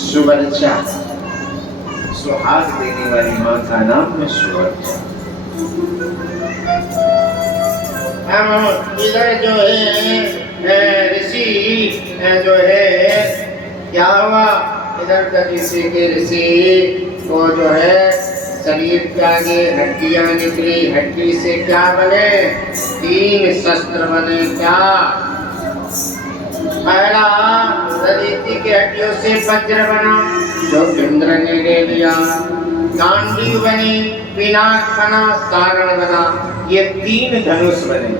सुवच्चा, सुहाग देने वाली मां का नाम है सुवच्चा। हम इधर जो है ऋषि जो है, क्या हुआ, इधर का ऋषि के ऋषि को जो है शरीर के आगे हड्डियां निकली, हड्डी से क्या बने, 3 शस्त्र बने। क्या, पहला शरीर की हड्डियों से वज्र बना जो इंद्र ने ले लिया, गांडीव बनी, पिनाक बना, सारण बना, ये 3 धनुष बने।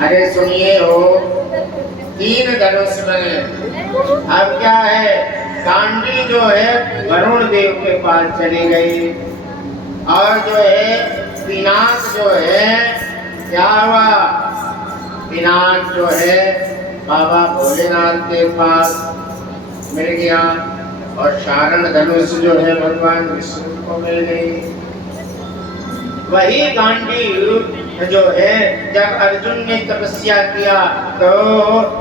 अरे सुनिए हो, 3 धनुष बने। अब क्या है, गांडी जो है वरुण देव के पास चली गई और जो है पिनाक जो है, क्या हुआ, पिनाक जो है बाबा भोलेनाथ के पास मिल गया और सारण धनुष जो है भगवान विष्णु को मिल गई। वही गांडी जो है, जब अर्जुन ने तपस्या किया तो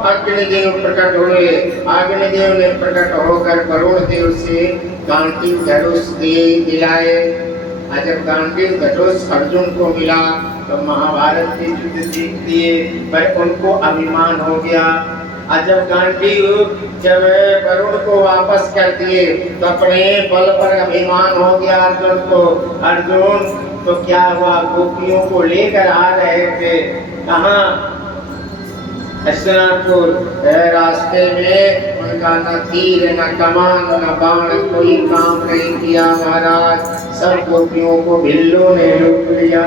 अग्निदेव प्रकट हुए। अग्निदेव ने प्रकट होकर वरुण देव से गांडीव धनुष दिलाए। और जब गांडीव धनुष अर्जुन को मिला तो महाभारत के युद्ध जीत दिए, पर उनको अभिमान हो गया। और जब गांडीव जब वरुण को वापस कर दिए तो अपने बल पर अभिमान हो गया अर्जुन को। अर्जुन तो क्या हुआ, गोपियों को लेकर आ रहे थे, कहाँ, हस्तिनापुर। रास्ते में उनका न तीर न कमान न बाण कोई काम नहीं किया महाराज, सब गोपियों को भिल्लों ने लूट लिया।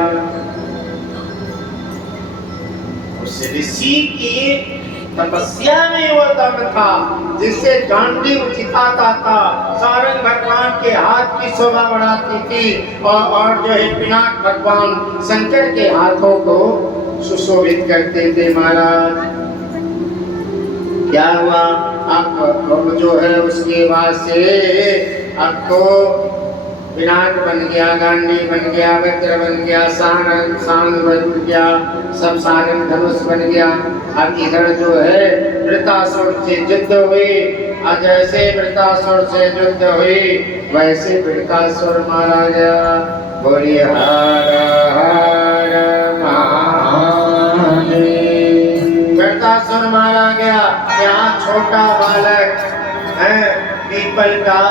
उस ऋषि की तपस्या में वो दम था जिससे गांडीव चिताता था, सारंग भगवान के हाथ की शोभा बढ़ाती थी और जो है पिनाक भगवान शंकर के हाथों को सुशोभित करते थे महाराज। क्या हुआ, अब जो है उसके बाद से अब तो पिनाक बन गया, गांडी बन गया, वज्र बन गया, सांग बन गया, सब सारंग धनुष बन गया। अब इधर जो है वृतासुर से युद्ध हुई, और जैसे वृतासुर से युद्ध हुई वैसे वृतासुर मारा गया। बोलिए हर हर महादेव। वृतासुर मारा गया। यहाँ छोटा बालक है, पीपल का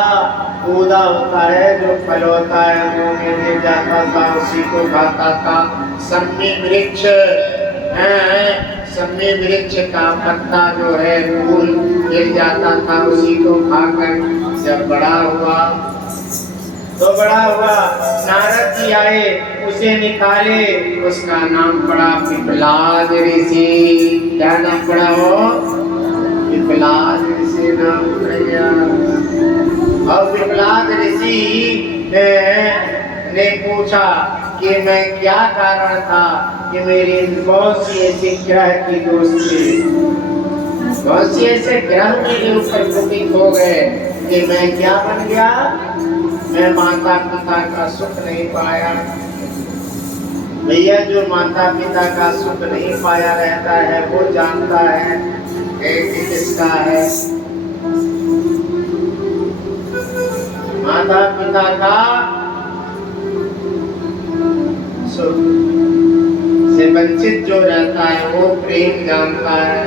पौधा होता है, जो फल होता है मुंह में गिर जाता था, उसी को खाता था। सम्मी वृक्ष है, सम्मी वृक्ष का पत्ता जो है फूल गिर जाता था, उसी को खाकर जब बड़ा हुआ तो बड़ा हुआ। नारद जी आए, उसे निकाले, उसका नाम पड़ा पिपलाद ऋषि। क्या नाम पड़ा हो, पिपलाद ऋषि नाम पड़ गया। और पिपलाद ऋषि ने पूछा कि मैं क्या कारण था कि मेरी बहुत सी ऐसी ग्रह की दोस्ती, बहुत सी ऐसे ग्रह मेरे ऊपर कुपित हो गए कि मैं क्या बन गया, मैं माता पिता का सुख नहीं पाया। भैया, जो माता पिता का सुख नहीं पाया रहता है वो जानता है कि किसका है। माता पिता का सुख से वंचित जो रहता है वो प्रेम जानता है।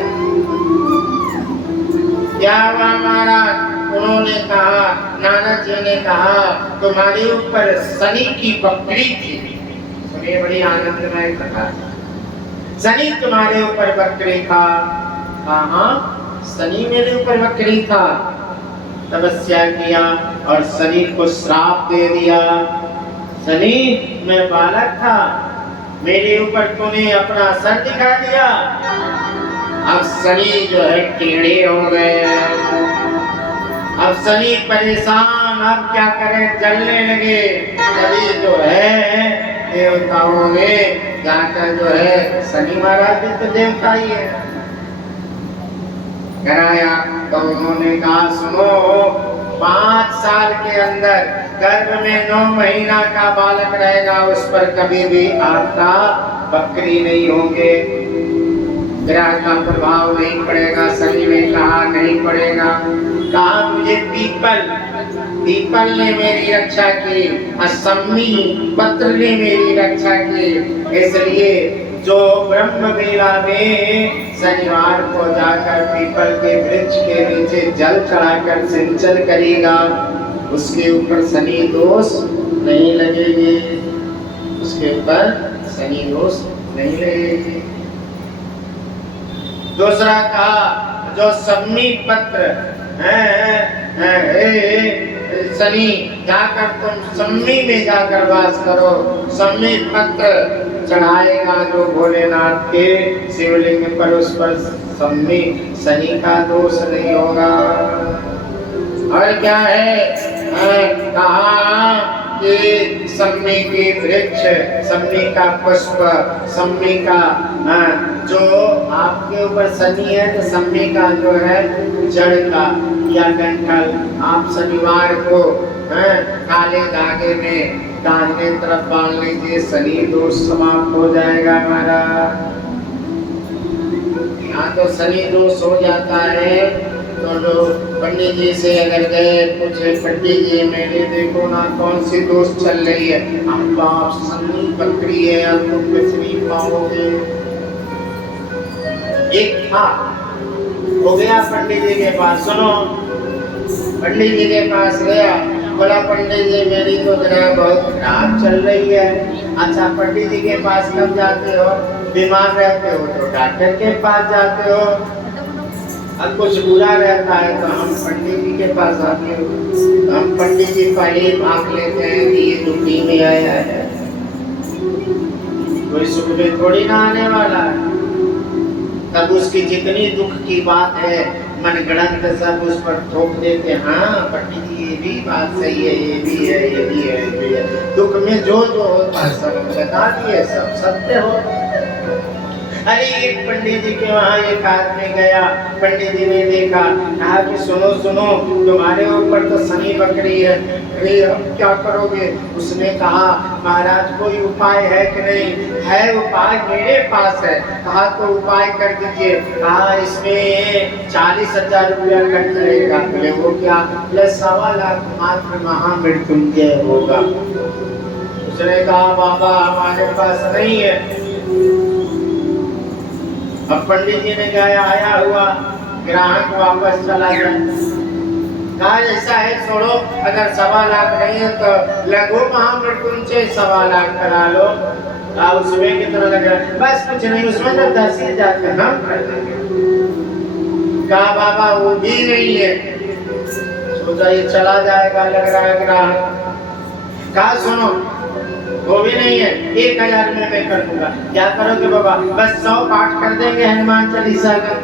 क्या हुआ महाराज, उन्होंने कहा, नारद जी ने कहा, तुम्हारे ऊपर शनि की बकरी थी। सुनिए, बड़ी आनंदमय कथा। शनि तुम्हारे ऊपर बकरी था। हाँ, शनि मेरे ऊपर बकरी था। तपस्या किया और शनि को श्राप दे दिया। शनि, मैं बालक था, मेरे ऊपर तूने अपना सर दिखा दिया। अब शनि जो है टेढ़े हो गए, अब शनि परेशान भगवान अब क्या करें, जलने लगे। तभी जो है देवताओं ने जाकर जो है, शनि महाराज भी तो देवता ही है, कराया। तो उन्होंने कहा सुनो, 5 साल के अंदर गर्भ में 9 महीना का बालक रहेगा, उस पर कभी भी आपका बकरी नहीं होंगे, ग्रह का प्रभाव नहीं पड़ेगा। शनि ने कहा नहीं पड़ेगा। कहा मुझे पीपल ने मेरी रक्षा की, असम्मी पत्र ने मेरी रक्षा की, इसलिए जो ब्रह्म बेला में शनिवार को जाकर पीपल के वृक्ष के नीचे जल चढ़ाकर सिंचन करेगा, उसके ऊपर शनि दोष नहीं लगेगी, उसके ऊपर शनि दोष नहीं लगेगी। दूसरा कहा जो सम्मी पत्र शनि जाकर तुम सम्मी में जाकर वास करो, सम्मी पत्र चढ़ाएगा जो भोलेनाथ के शिवलिंग पर, उस पर सम्मी शनि का दोष नहीं होगा। और क्या है, कहा कि सम्मी के वृक्ष, सम्मी का पुष्प, सम्मी का जो आपके ऊपर शनि है, तो सम्मी का जो है जड़ का या डंठल आप शनिवार को काले धागे में दाहिने तरफ बांध लीजिए, शनि दोष समाप्त हो जाएगा हमारा। यहाँ तो शनि दोष हो जाता है, तो जो पंडित जी से अगर गए, पूछे पंडित जी मेरे देखो ना कौन सी दोष चल रही है, अब आप शनि बकरी है, अब तुम कुछ नहीं पाओगे। एक था हो गया पंडित जी के पास, सुनो पंडित जी के पास गया, बोला पंडित जी मेरी तो ग्रह बहुत खराब चल रही है। अच्छा पंडित जी के पास कब जाते हो, बीमार रहते हो तो डॉक्टर के पास जाते हो, अब कुछ बुरा रहता है तो हम पंडित जी के पास आते हो, तो हम पंडित जी पहले भाग लेते हैं कि ये दुखी में आया है, कोई सुख में थोड़ी ना आने वाला है। तब उसकी जितनी दुख की बात है मन गणत सब उस पर थोप देते, हाँ पंडित जी ये भी बात सही है, ये भी है, ये भी है, ये भी है। दुख में जो जो होता है सब बता दिए, सब सत्य हो। अरे एक पंडित जी के वहाँ एक आदमी गया, पंडित जी ने देखा, कहा कि सुनो सुनो तुम्हारे ऊपर तो शनि बकरी है, अरे अब क्या करोगे। उसने कहा महाराज कोई उपाय है कि नहीं, है उपाय मेरे पास है। कहा तो उपाय कर दीजिए। कहा इसमें 40,000 रुपया खर्च रहेगा। बोले वो क्या, बोले 1.25 लाख मात्र महामृत्युंजय होगा। उसने कहा बाबा हमारे पास नहीं है। अब पंडित जी ने कहा आया हुआ ग्राहक वापस चला गया। कहा ऐसा है छोड़ो, अगर 1.25 लाख नहीं है तो लघु महामृत्युंजय 1.25 लाख करा लो। उसमें कितना लग रहा है, बस कुछ नहीं, उसमें तो 10,000 का हम कर देंगे। कहा बाबा वो भी नहीं है। सोचा ये चला जाएगा, लग रहा है ग्राहक। कहा सुनो वो भी नहीं है, 1,000 में मैं कर दूंगा। क्या करोगे बाबा, बस 100 पाठ कर देंगे हनुमान चालीसा का,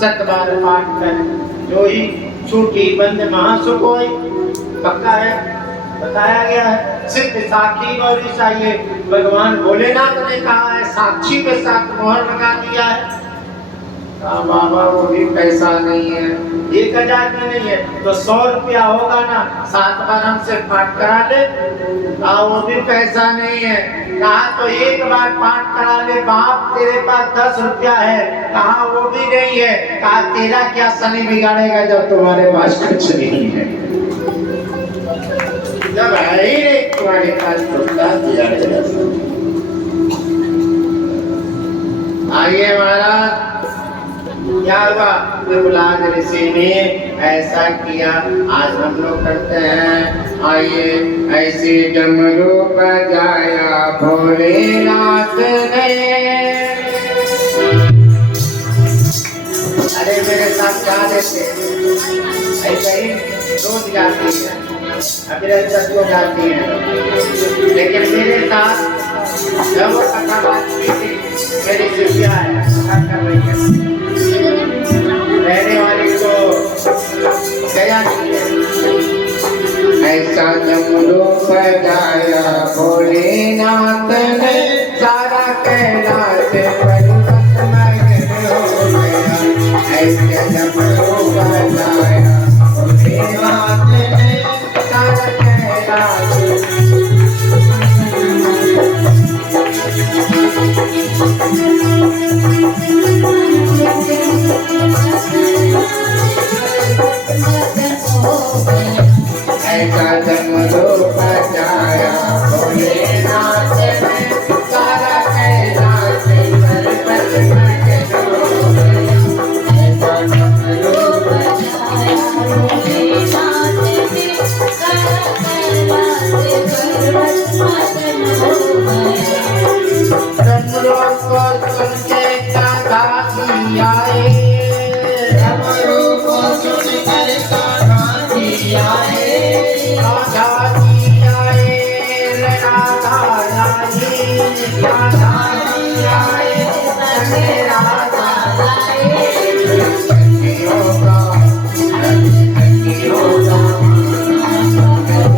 7 बार पाठ कर, जो ही छूटी बंद महासुकोई, पक्का है, बताया गया है। सिर्फ साक्षी गौरी चाहिए, भगवान भोलेनाथ ने कहा है साक्षी के साथ मोहर लगा दिया है। बाबा वो भी पैसा नहीं है, 1,000 में नहीं है तो 100 रुपया होगा ना, 7 बार हमसे पाठ करा ले। वो भी पैसा नहीं है। कहा तो 1 बार पाठ करा ले बाप, तेरे पास 10 रुपया है। कहा वो भी नहीं है। कहा तेरा क्या शनि बिगाड़ेगा जब तुम्हारे पास कुछ नहीं है, जब है ही नहीं तुम्हारे पास बिगाड़ेगा। आइए महाराज क्या हुआ, प्रहलाद ऋषि ने ऐसा किया, आज हम लोग करते हैं। आइए ऐसे डमरू बजाया भोलेनाथ ने। अरे मेरे साथ गा देते, ऐसे ही रोज गाती है, अभी सबको गाती है, लेकिन मेरे साथ जब वो कथा बात की मेरी शिष्या है, कथा कर रही है, रहने वाली तो गया नहीं है। ऐसा डमरू बजाया भोलेनाथ ने सारा कैलाश पर्वत मगन हो गया। ऐसा डमरू बजाया भोलेनाथ ने सारा कैलाश ऐसा डमरू बजाया भोलेनाथ ने सारा कैलाश पर्वत मगन हो गया। ऐसा डमरू बजाया भोलेनाथ ने सारा कैलाश पर्वत मगन हो गया। डमरू को सुन के कान्हा जी आए, डमरू को सुन कर कान्हा जी आए, राधा जी आए, राधा रानी, राधा जी आए, संगे राधा आए। संगी होगा, संगी होगा,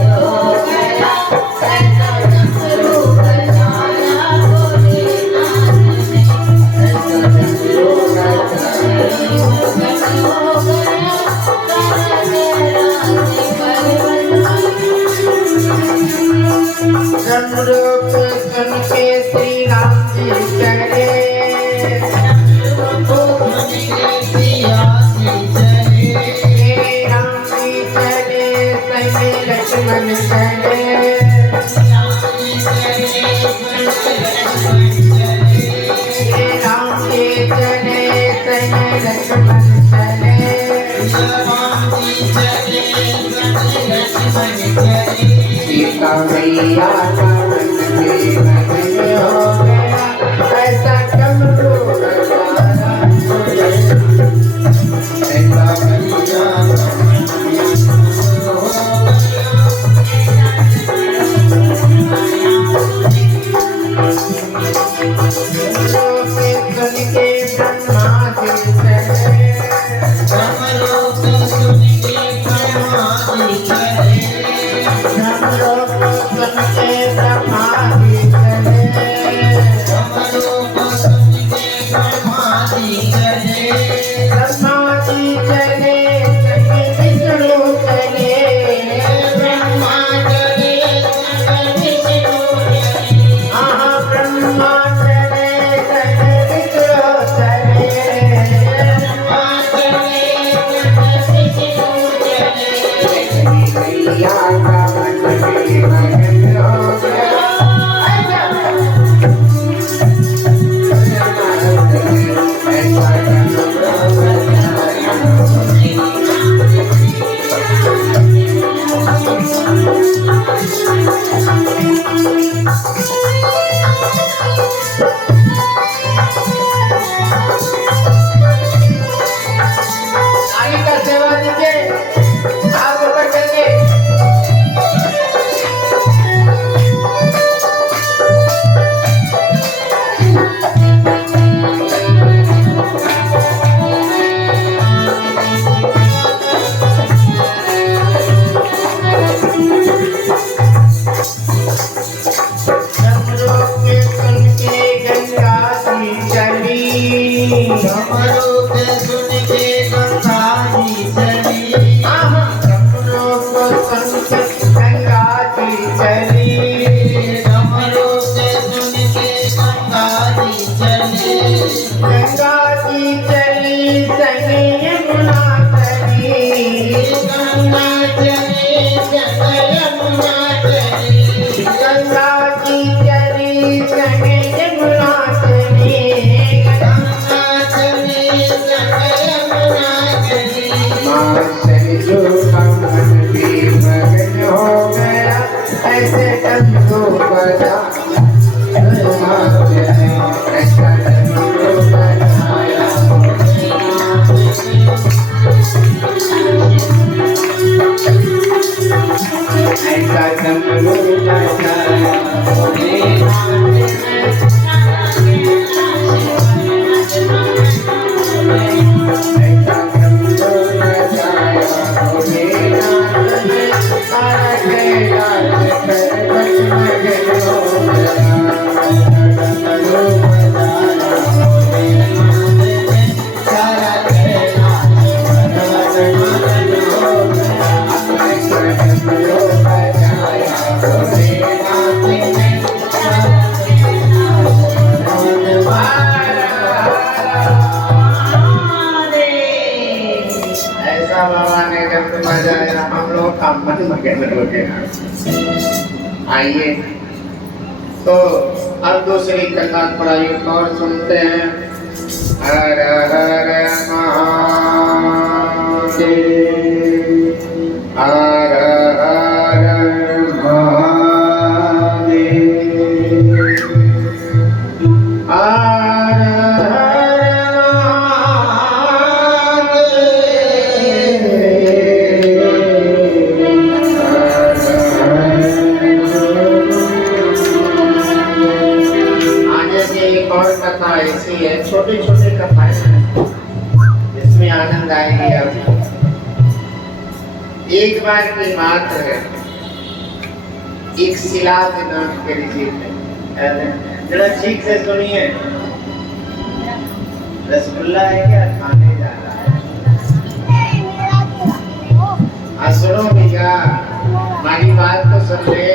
हो गया। ऐसा डमरू बजाया भोलेनाथ ने, ऐसा डमरू बजाया हो गया। डमरू को सुन के श्री राम जी चले, डमरू को सुन के श्री राम जी चले, राम जी चले संगे लक्ष्मण चले, राम जी चले राम जी चले संगे लक्ष्मण चले, राम जी चले संगे लक्ष्मण चले। सीता मैया का मन में मगन हो गया। ऐसा डमरू बजाया ऐसा मैया का मन में हो गया। डमरू के सुन के ब्रह्मा जी चले, डमरू के सुन के ब्रह्मा जी चले, डमरू को सुन के ब्रह्मा जी चले, डमरू को सुन के ब्रह्मा जी चले, ब्रह्मा जी चले संगे विष्णु चले, ब्रह्मा चले संगे विष्णु चले, हाँ ब्रह्मा चले संगे विष्णु चले, ब्रह्मा चले संगे विष्णु चले। मैया का मन में मगन हो गया। ऐसा डमरू बजाया आगे का सेवा दीजिए आप ऊपर करके। डमरू के सुन के गंगा जी चली, डमरू के सुन के गंगा जी चली, डमरू को सुन के गंगा जी चली, डमरू के सुन के गंगा जी चली, गंगा जी चली संगे यमुना चली, गंगा चली संगे यमुना चली, गंगा जी चली संगे यमुना चली, गंगा चली संगे यमुना चली। माँ सरजू का मन भी मगन हो गया। ऐसे डमरू बजाया ऐसा डमरू बजाया ऐसा डमरू बजाया भोलेनाथ ने सारा आइए तो अब दूसरी कथा थोड़ा एक और सुनते हैं। हर हर महादेव, हर हर महादेव, हर ऐसी है, छोटे छोटे कथाएं जिसमें आनंद आएगी आपको। एक बार की बात है, एक सिलाद नाम के ऋषि थे। जरा ठीक से सुनिए, रसगुल्ला है क्या खाने जा रहा है? सुनो भैया, हमारी बात तो सुन ले।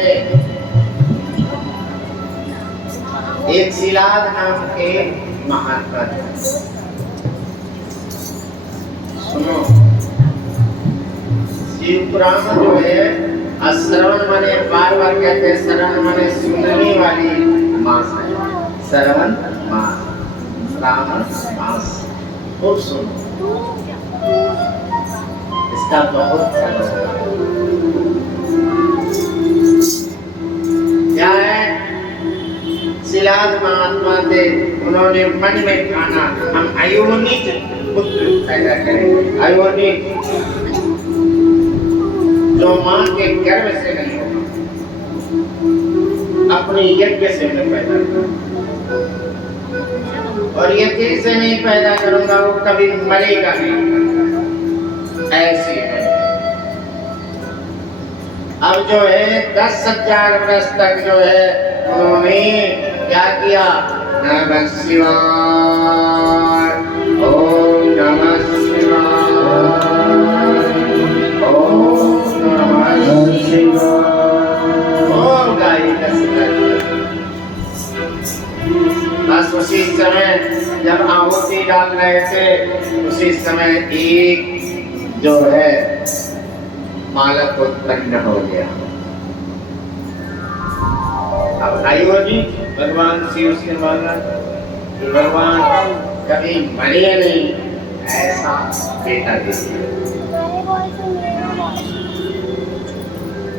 एक सिलाद नाम के महात्मा थे। सुनो, शिव पुराण जो है श्रवण माने बार बार कहते हैं, श्रवण माने सुनने वाली मास है। श्रवण मास, श्रावण मास, खूब सुनो, इसका बहुत फल होगा। क्या है? सिलाद महात्मा थे, उन्होंने मन में ठाना हम अयोनित पुत्र पैदा करेंगे। अयोनित जो मां के गर्भ से नहीं होगा, अपने यज्ञ से मैं पैदा करूंगा, और यज्ञ से नहीं पैदा करूंगा वो कभी मरेगा नहीं। ऐसी है। अब जो है 10,000 वर्ष तक जो है उन्होंने क्या किया? नमः शिवाय, ओम नमः शिवाय, ओम नमः शिवाय, ओम गाई बस उसी समय जब आहुति डाल रहे थे, उसी समय एक जो है बालक उत्पन्न हो गया। अब आयोजी भगवान शिव से मांगा कि भगवान कभी मरे नहीं, ऐसा बेटा दीजिए।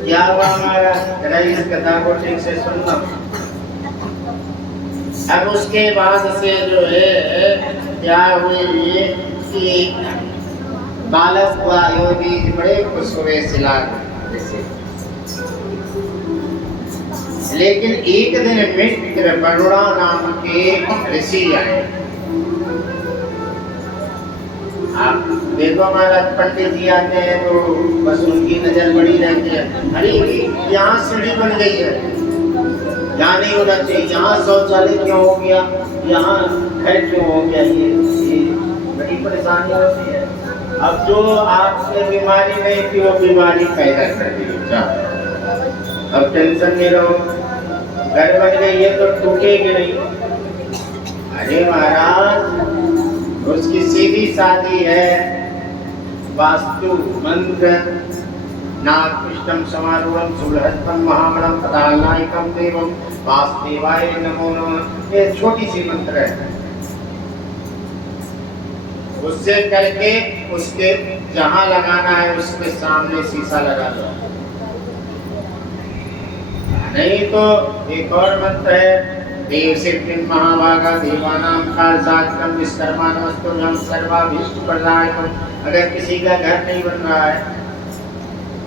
क्या हुआ हमारा? जरा इस कथा को ठीक से सुनना। अब उसके बाद से जो है क्या हुए कि बालक हुआ, योगी बड़े खुश हुए सिलाद जैसे। लेकिन एक दिन मित्र बरुड़ा नाम के ऋषि आए। आप देखो महाराज, पंडित जी आते हैं तो बस उनकी नजर बड़ी रहती है। अरे यहाँ सीढ़ी बन गई है, यहाँ नहीं होना चाहिए, यहाँ शौचालय क्यों हो गया, यहाँ घर क्यों हो गया, ये बड़ी परेशानी होती है। अब जो आपने बीमारी नहीं थी वो बीमारी पैदा कर दी। अब टेंशन में रहो, घर बन गई है तो टूटेगी नहीं। अरे महाराज, उसकी सीधी सादी है, वास्तु मंत्र नागपुष्टम समारूढ़म सुबृहत्तम महामणम पदालनायकम देवम वासुदेवाय नमो नमः। ये छोटी सी मंत्र है, उससे करके उसके जहां लगाना है उसके सामने शीशा लगा दो। नहीं तो एक और मंत्र है, देव सिद्धिं महाभागा देवानां कार्यार्थम विश्वकर्मा नमस्तुभ्यं सर्वाभीष्ट प्रदायकम। अगर किसी का घर नहीं बन रहा है,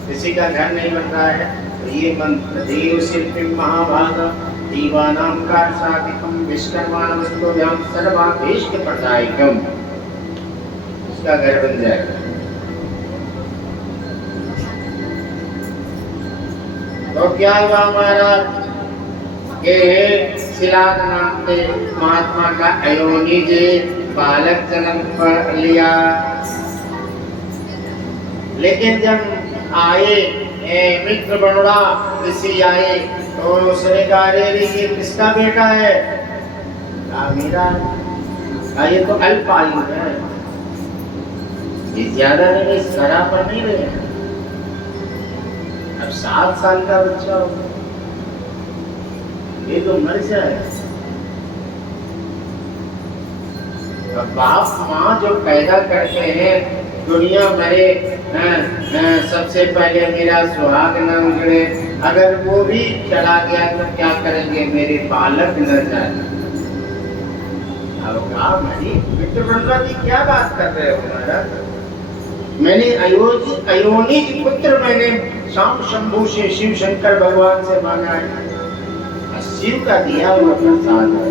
किसी का घर नहीं बन रहा है तो ये मंत्र, देव सिद्धिं महाभागा देवानां कार्यार्थम विश्वकर्मा नमस्तुभ्यं सर्वाभीष्ट प्रदायकम, उसका घर बन जाएगा। तो क्या हुआ महाराज के शिलाद नाम के महात्मा का अयोनी जी बालक जन्म पर लिया। लेकिन जब आए मित्र बनोड़ा ऋषि आए तो उसने कहा रे ये किसका बेटा है? मेरा। ये तो अल्प आयु है, ये ज्यादा नहीं, इस धरा पर नहीं रहे। अब 7 साल का बच्चा हो, ये तो मर जाए। अब बाप माँ जो पैदा करते हैं दुनिया भरे, सबसे पहले मेरा सुहाग न उजड़े, अगर वो भी चला गया तो क्या करेंगे? मेरे बालक न जाए। अब कहा भाई मित्र बनवा जी क्या बात कर रहे हो महाराज? मैंने अयोनी की पुत्र मैंने शाम शंभू से शिव शंकर भगवान से मांगा है, शिव का दिया हुआ प्रसाद है,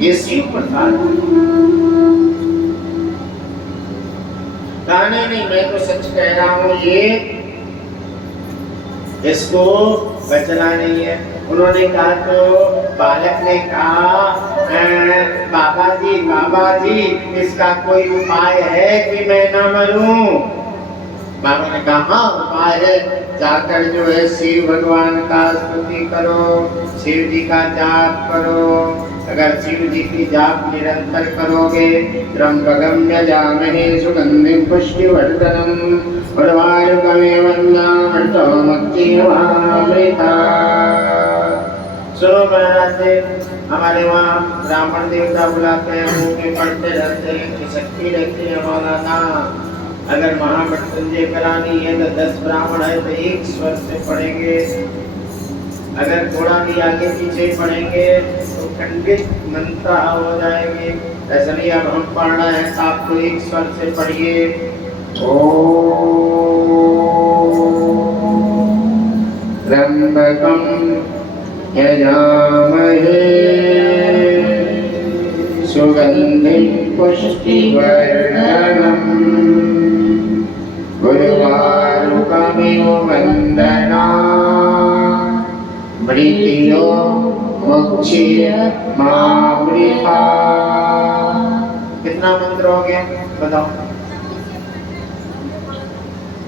ये शिव प्रसाद है। नहीं, मैं तो सच कह रहा हूँ, ये इसको बचना नहीं है। उन्होंने कहा तो बालक ने कहा बाबा जी इसका कोई उपाय है कि मैं न मरूं? बाबा ने कहा हाँ उपाय है, जाकर जो है शिव भगवान का स्तुति करो, शिव जी का जाप करो। अगर शिव जी की जाप निरंतर करोगे त्र्यंबकं यजामहे सुगंधिं पुष्टिवर्धनम् उर्वारुकमेव वन्दामृतमक्षीयमामृता। सुनो महाराज, हमारे वहाँ ब्राह्मण देवता बुलाते हैं, मुँह में पढ़ते रहते हैं कि शक्ति रहती है मौलाना। अगर महामृत्युंजय करानी है तो 10 ब्राह्मण है तो एक स्वर से पढ़ेंगे, अगर थोड़ा भी आगे पीछे पढ़ेंगे तो खंडित मंत्र हो जाएंगे। ऐसा नहीं, अब हम पढ़ना है आप तो एक स्वर से पढ़िए। त्र्यंबकं यजामहे सुगंधिं पुष्टिवर्धनम् उर्वारुकमिव वन्दनात् मृत्यो मोक्षीयमामृता। कितना मंत्र हो गया बताओ?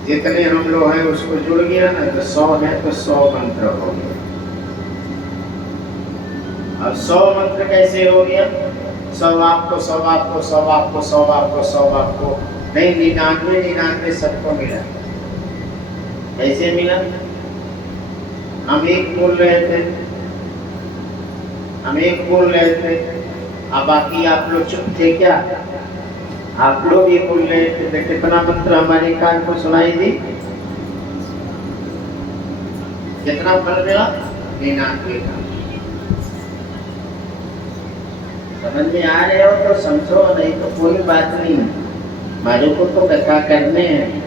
जितने हम लोग हैं उसको जुड़ गया ना तो 100 है तो 100 मंत्र हो गया। अब 100 मंत्र कैसे हो गया? 100 आपको, 100 आपको, 100 आपको, 100 आपको, 100 आपको नहीं, 99 सबको मिला। कैसे मिला? हम एक बोल रहे थे, अब बाकी आप लोग चुप थे क्या? आप लोग ये बोल रहे थे तो कितना मंत्र हमारे कान को सुनाई दी? कितना फल मिला? 99 का। समझ में आ रहे हो तो समझो, नहीं तो कोई बात नहीं। हमारे को तो कथा करने हैं,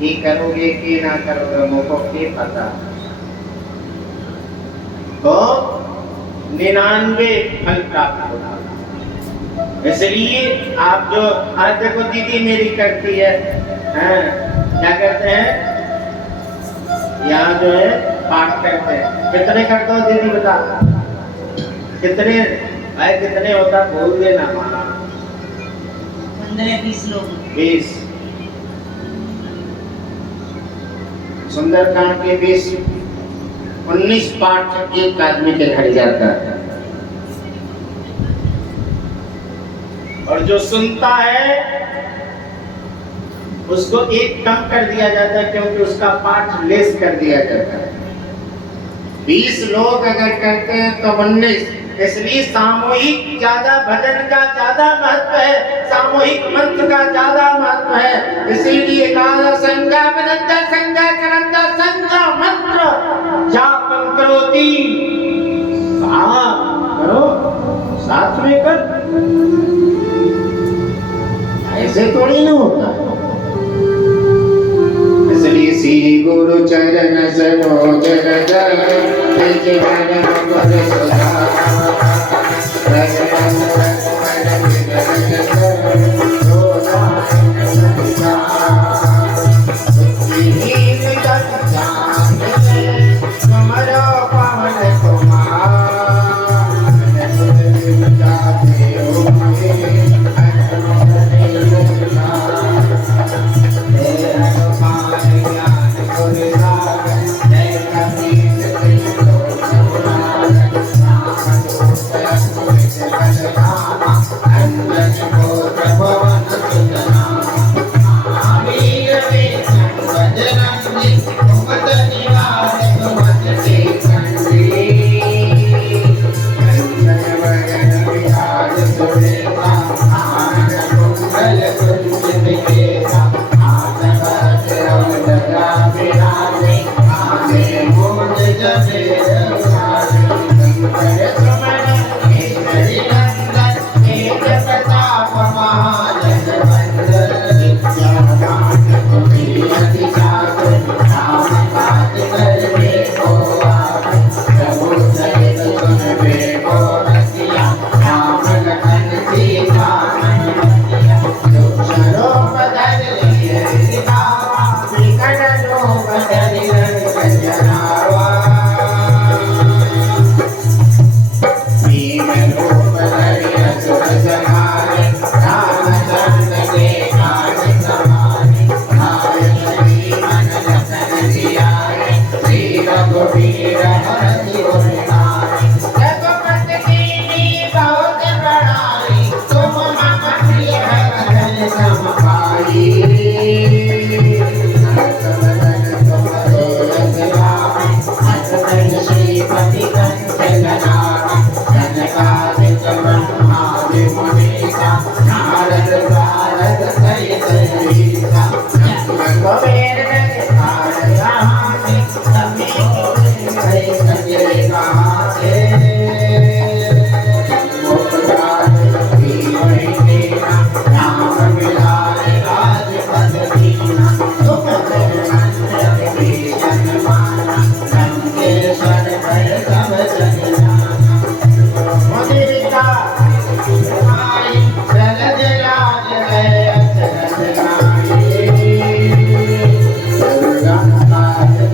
कि करोगे कि ना करोगे मुझको क्या पता। तो 99 फल प्राप्त होता। इसलिए आप जो आज देखो दीदी मेरी करती है, क्या करते हैं? यहाँ जो है पाठ करते हैं। कितने करते हो दीदी बता? कितने भाई कितने होता बोल देना। 15-20 लोग। 20 सुंदरकांड के 19 पाठ एक आदमी के घर जाता है, और जो सुनता है उसको एक कम कर दिया जाता है, क्योंकि उसका पाठ लेस कर दिया जाता है। 20 लोग अगर करते हैं तो 19, इसलिए सामूहिक ज्यादा भजन का ज्यादा महत्व है, सामूहिक मंत्र का ज्यादा महत्व है। इसीलिए कहा संगा मनंत संगा करंत संगा मंत्र जापं करोति। करो साथ में कर, ऐसे थोड़ी ना होता। इसलिए श्री गुरु चरण सरोज रज जीवन पद सदा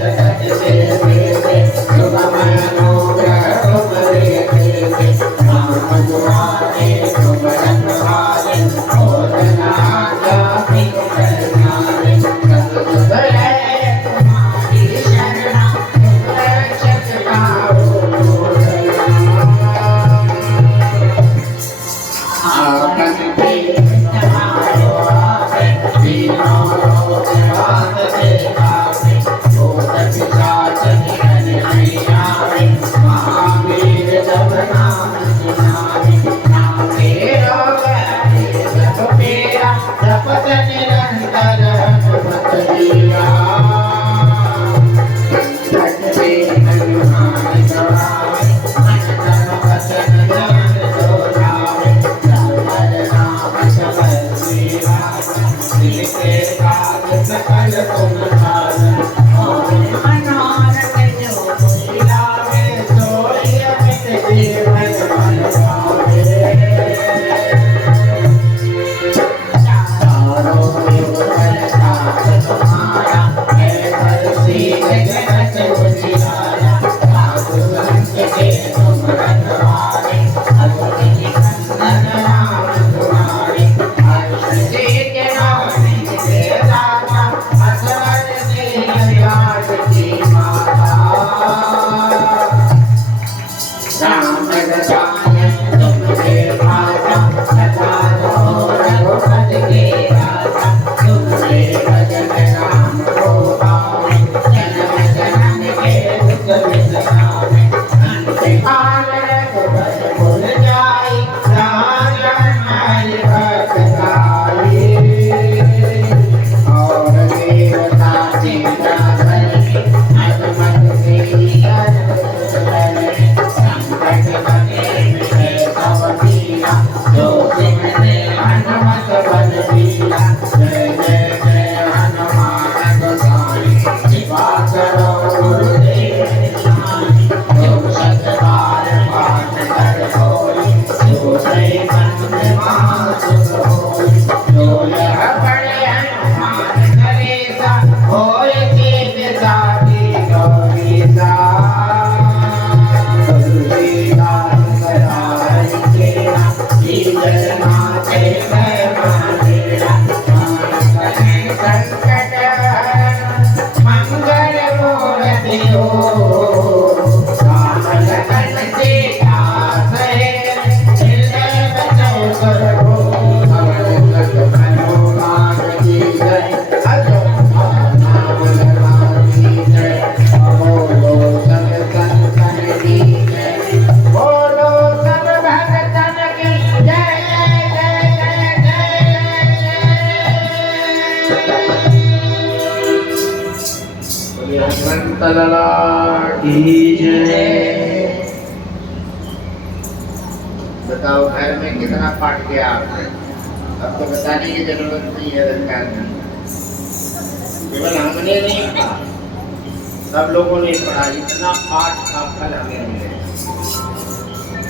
जगत से हनुमंत लाला की जय। बताओ घर में कितना पाठ किया आपने? अब तो बताने की जरूरत नहीं है दरकार में। केवल हमने नहीं पढ़ा, सब लोगों ने पढ़ा। इतना पाठ का फल हमें मिले।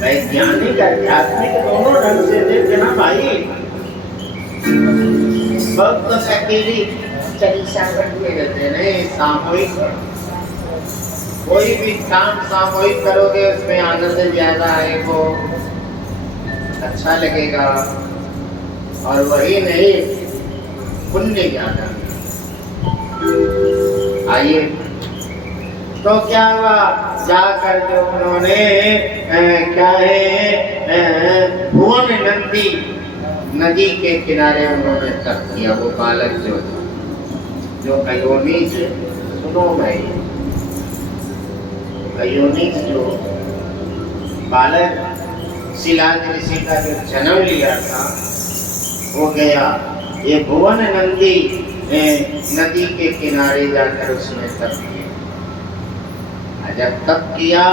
वैज्ञानिक आध्यात्मिक दोनों ढंग से देखे ना भाई। बहुत तो अकेली चालीसा पढ़ते रहते नहीं, सामूहिक। कोई भी काम सामूहिक करोगे उसमें आनंद ज्यादा आएगा, अच्छा लगेगा। और वही नहीं, पुण्य ज्यादा। आइए, तो क्या हुआ? जाकर जो उन्होंने क्या है, भुवन नंदी नदी के किनारे उन्होंने तप किया। वो बालक जो अयोनिज, सुनो भाई, अयोनिज जो बालक शिलाद ऋषि का जो जन्म लिया था, वो गया ये भुवन नंदी नदी के किनारे जाकर उसने तप किया। जब तप किया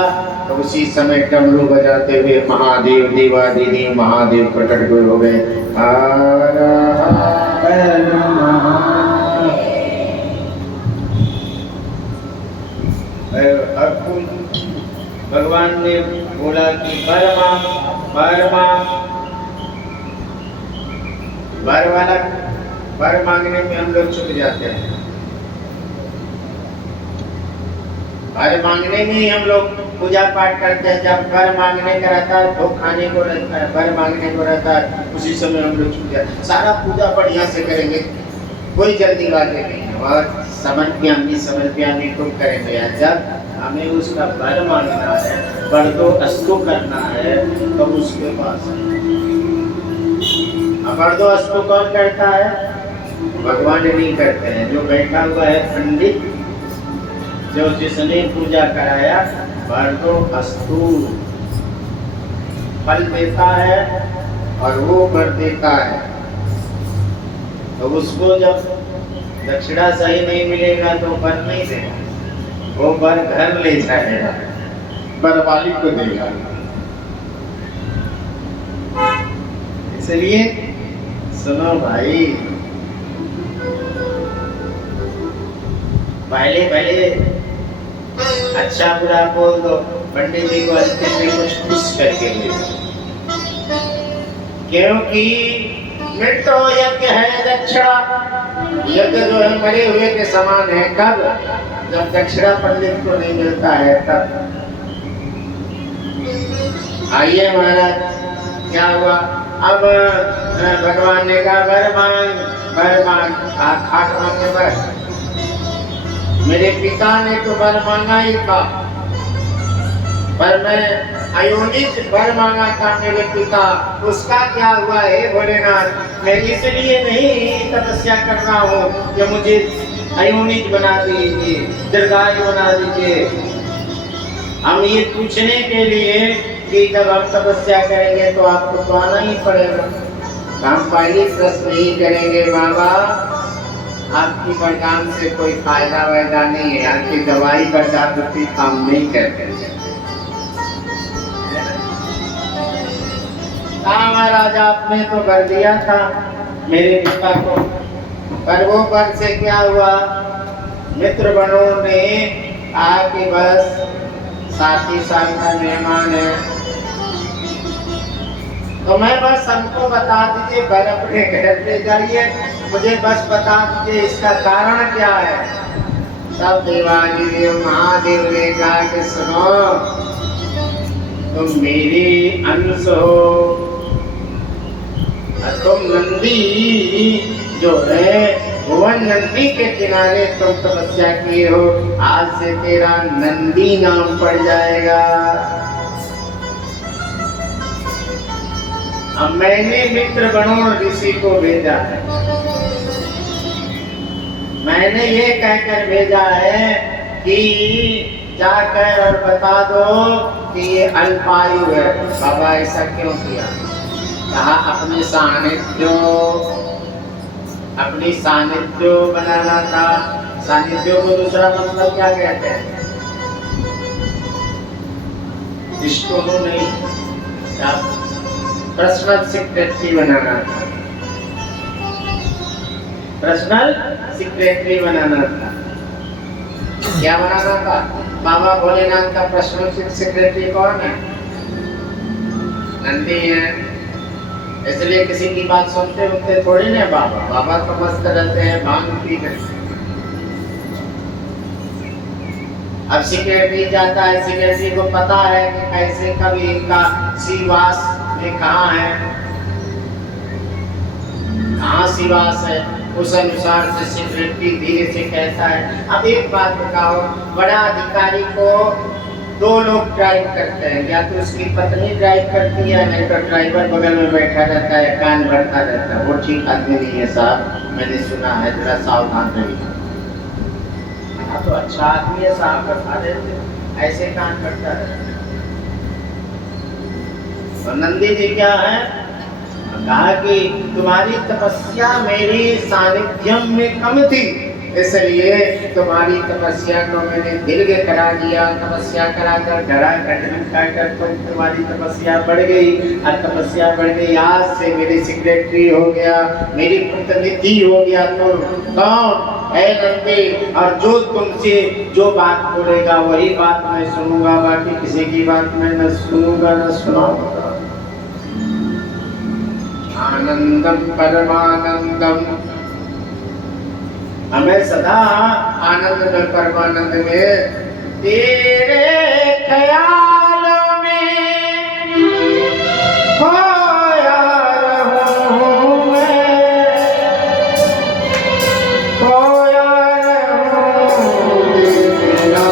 तो उसी समय डमरू बजाते हुए महादेव देवादिदेव महादेव प्रकट हुए हो गए। भगवान ने बोला कि वर मांगने में हम लोग चुक जाते हैं। वर मांगने में ही हम लोग पूजा पाठ करते हैं। जब वर मांगने का रहता है तो खाने को रहता है, वर मांगने को रहता है, उसी समय हम लोग चुक जाते हैं। सारा पूजा बढ़िया से करेंगे, कोई जल्दीबाजी नहीं है। और समर्पयामि खूब करेंगे। जब हमें उसका वर मांगना है, बरदो अस्तु करना है, तो उसके पास बरदो अस्तु कौन करता है? भगवान नहीं करते हैं। जो बैठा हुआ है पंडित, जो जिसने पूजा कराया, बरदो अस्तु फल देता है और वो वर देता है। तो उसको जब दक्षिणा सही नहीं मिलेगा तो वर नहीं देगा, वो वर घर ले जाएगा, वर वाली को देगा। इसलिए सुनो भाई, पहले अच्छा बुरा बोल दो, पंडित जी को अंतिम में कुछ खुश करके ले, क्योंकि मृत्यु यज्ञ है दक्षिणा। यज्ञ जो है मरे हुए के समान है। कब? जब दक्षिणा पंडित को नहीं मिलता है तब। आइए महाराज, क्या हुआ? अब भगवान ने कहा वर मांग, खाट मांगे वर। मेरे पिता ने तो वर मांगा ही था, पर मैं अयोनिज वर मांगा था मेरे पिता। उसका क्या हुआ है भोलेनाथ? मैं इसलिए नहीं तपस्या कर रहा हूँ कि मुझे अयोनिज बना दीजिए, दीर्घायु बना दीजिए। हम ये पूछने के लिए कि जब हम तपस्या करेंगे तो आपको तो आना ही पड़ेगा। हम पहले प्रश्न ही करेंगे, बाबा आपकी वरदान से कोई फायदा वैदा नहीं है, आपकी दवाई बर्दाश्ती काम नहीं करते। महाराज आपने तो कर दिया था मेरे पिता को, पर वो पर से क्या हुआ? मित्र बनों ने आके बस 7 साल का मेहमान है, तो मैं बस हमको बता दीजिए, वर अपने घर ले जाइए, मुझे बस बता दीजिए इसका कारण क्या है। सब देवादिदेव महादेव ने कहा कि सुनो, तुम मेरे अंश हो, तुम नंदी जो है भुवन नंदी के किनारे तुम तपस्या किए हो, आज से तेरा नंदी नाम पड़ जाएगा। अब मैंने मित्र गणों ऋषि को भेजा है, मैंने ये कहकर भेजा है कि जाकर और बता दो कि ये अल्पायु है। बाबा ऐसा क्यों किया? कहा अपनी सानिध्य बनाना था, सानिध्यों को दूसरा मतलब क्या कहते हैं? इसको तो नहीं, पर्सनल सेक्रेटरी बनाना था, पर्सनल सेक्रेटरी बनाना था। क्या बनाना था? बाबा भोलेनाथ का पर्सनल सेक्रेटरी कौन है? नंदी है। इसलिए किसी की बात सुनते उनते थोड़ी ना बाबा, बाबा तो मस्त रहते हैं, भांग पी कर। अब सेक्रेटरी जाता है, सेक्रेटरी को पता है कि कैसे कब इनका सीवास में कहाँ है, कहाँ सीवास है, उस अनुसार से सेक्रेटरी धीरे से कहता है। अब एक बात बताओ, बड़ा अधिकारी को दो लोग ड्राइव करते हैं, या तो उसकी पत्नी ड्राइव करती है, नहीं तो ड्राइवर बगल में बैठा रहता है, कान भरता रहता है। वो ठीक आदमी नहीं है साहब, मैंने सुना है, जरा सावधान रहिए। तो अच्छा आदमी है साहब, बता देते, ऐसे कान करता है। और नंदी जी क्या है? कहा कि तुम्हारी तपस्या मेरी सानिध्यम में कम थी, इसलिए तुम्हारी तपस्या को मैंने दीर्घ करा दिया। तपस्या कराकर डरा कर तुम्हारी तपस्या बढ़ गई, और तपस्या बढ़ गई, आज से मेरी सेक्रेटरी हो गया, मेरी प्रतिनिधि हो गया। तो कौन है? नंदी। और जो तुमसे जो बात बोलेगा वही बात मैं सुनूंगा, बाकी किसी की बात मैं न सुनूंगा न सुनाऊंगा। आनंदम परमानंदम, हमें सदा आनंद में, परमानंद में, तेरे ख्यालों में खोया रहूं मैं, खोया रहूं तेरा।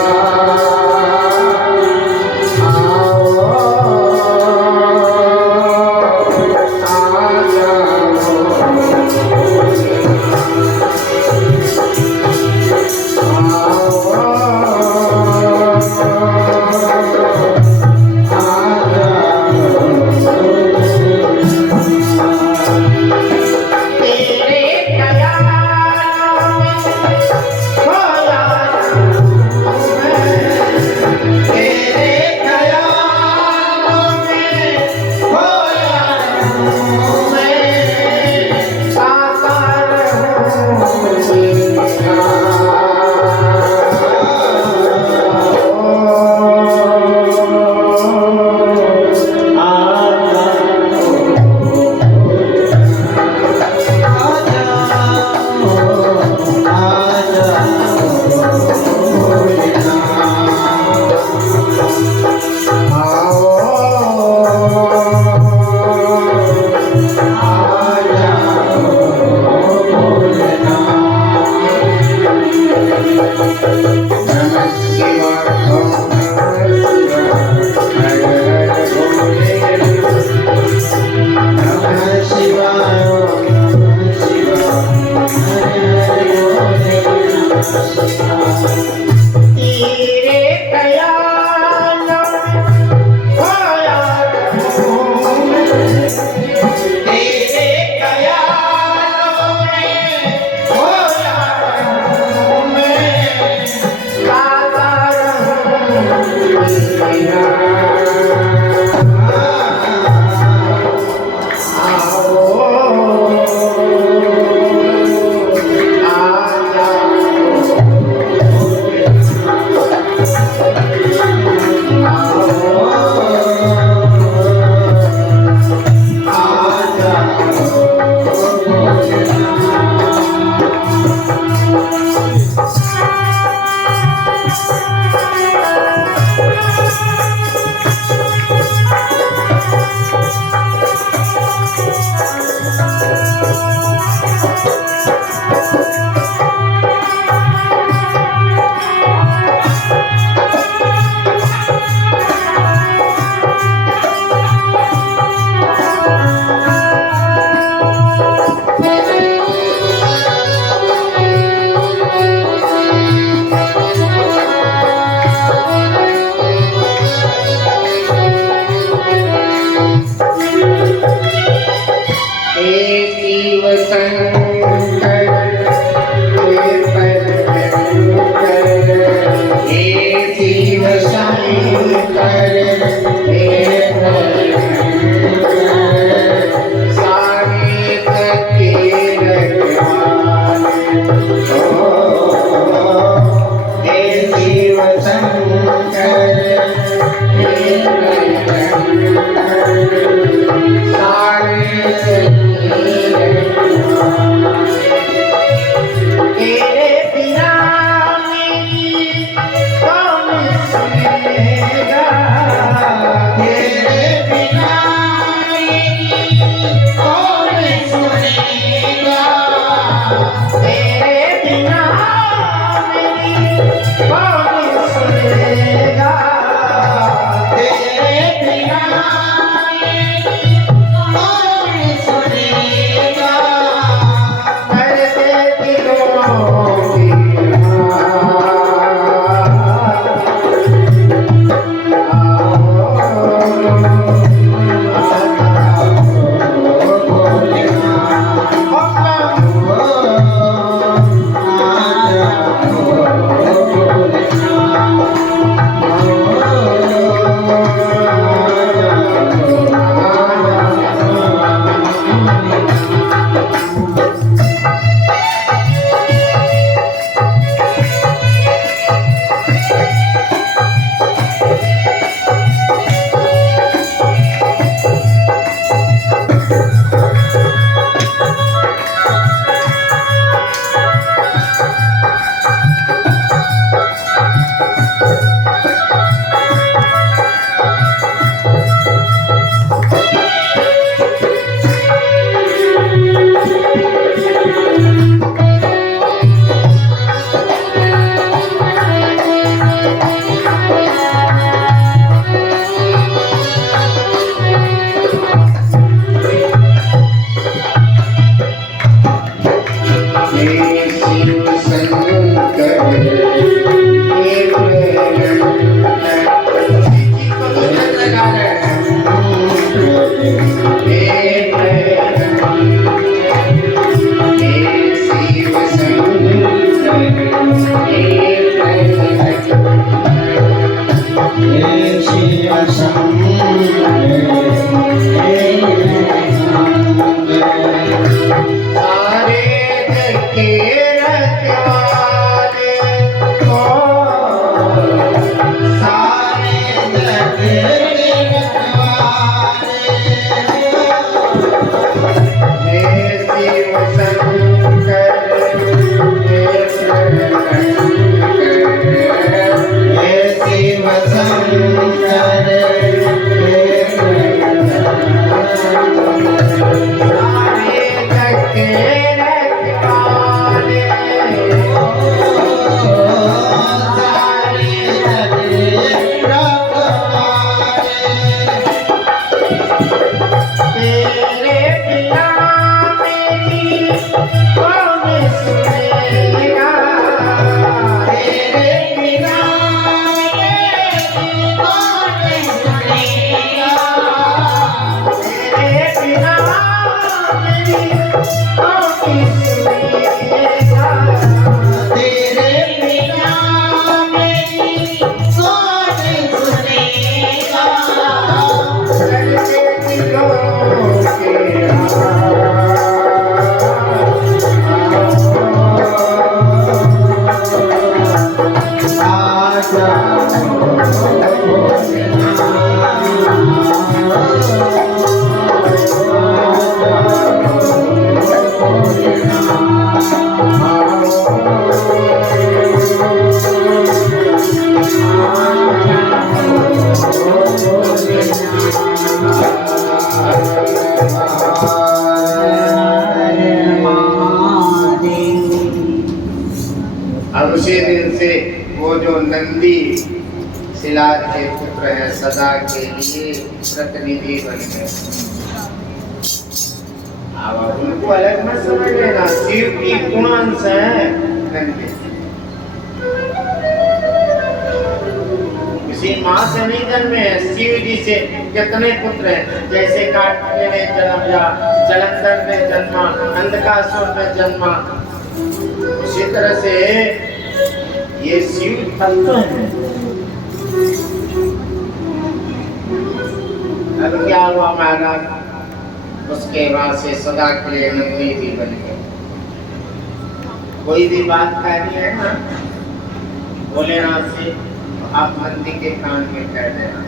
अब उसी दिन से वो जो नंदी शिला के पुत्र है सदा के लिए प्रतिनिधि बन गए। अब उनको अलग मत समझ लेना, शिव की गुणांश है नंदी। किसी माँ से नहीं जन्मे हैं, शिव जी से कितने पुत्र हैं, जैसे कार्तिकेय ने जन्म लिया, जलंधर ने जन्मा, अंधकासुर ने जन्मा, उसी तरह से ये शिव तत्व है। अब क्या हुआ महाराज, उसके बाद से सदा के लिए नंदी भी बन गए। कोई भी बात कहनी है ना भोलेनाथ से, आप नंदी के कान में कह देना।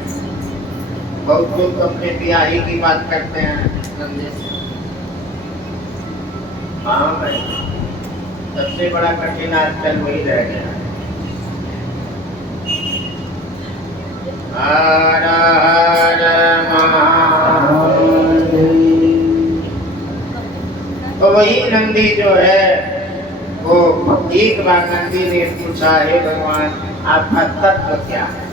बहुत लोग तो अपने ब्याही की बात करते हैं नंदी से। हाँ भाई, सबसे बड़ा कठिन आजकल वही रह गया। हर हर महादेव। तो वही नंदी जो है वो एक बार नंदी ने पूछा, हे भगवान आपका तत्व क्या है?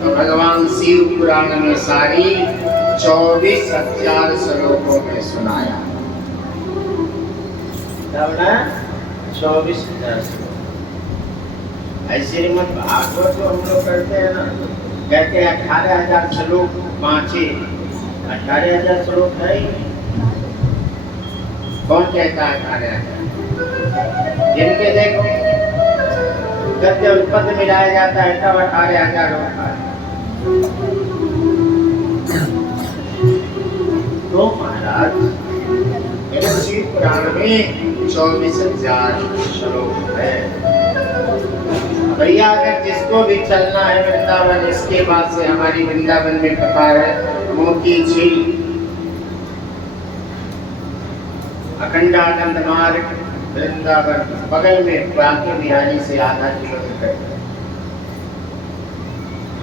तो भगवान शिव पुराण में सारी 24,000 श्लोकों में सुनाया। तब ना 24,000 श्लोक। ऐसे श्रीमद् भागवत जो हम लोग करते हैं ना, कहते हैं 18,000 श्लोक बाँचे। 18,000 श्लोक है ही। कौन कहता है 18,000? जिनके देखो गद्य और पद मिलाया जाता है तब 18,000 होता है। तो महाराज मेरे शिव पुराण में 24,000 श्लोक है। भैया अगर जिसको भी चलना है वृंदावन, इसके बाद से हमारी वृंदावन में कथा है मोती झील, अखंडानंद मार्ग वृंदावन बगल में, बांके बिहारी से आधा किलोमीटर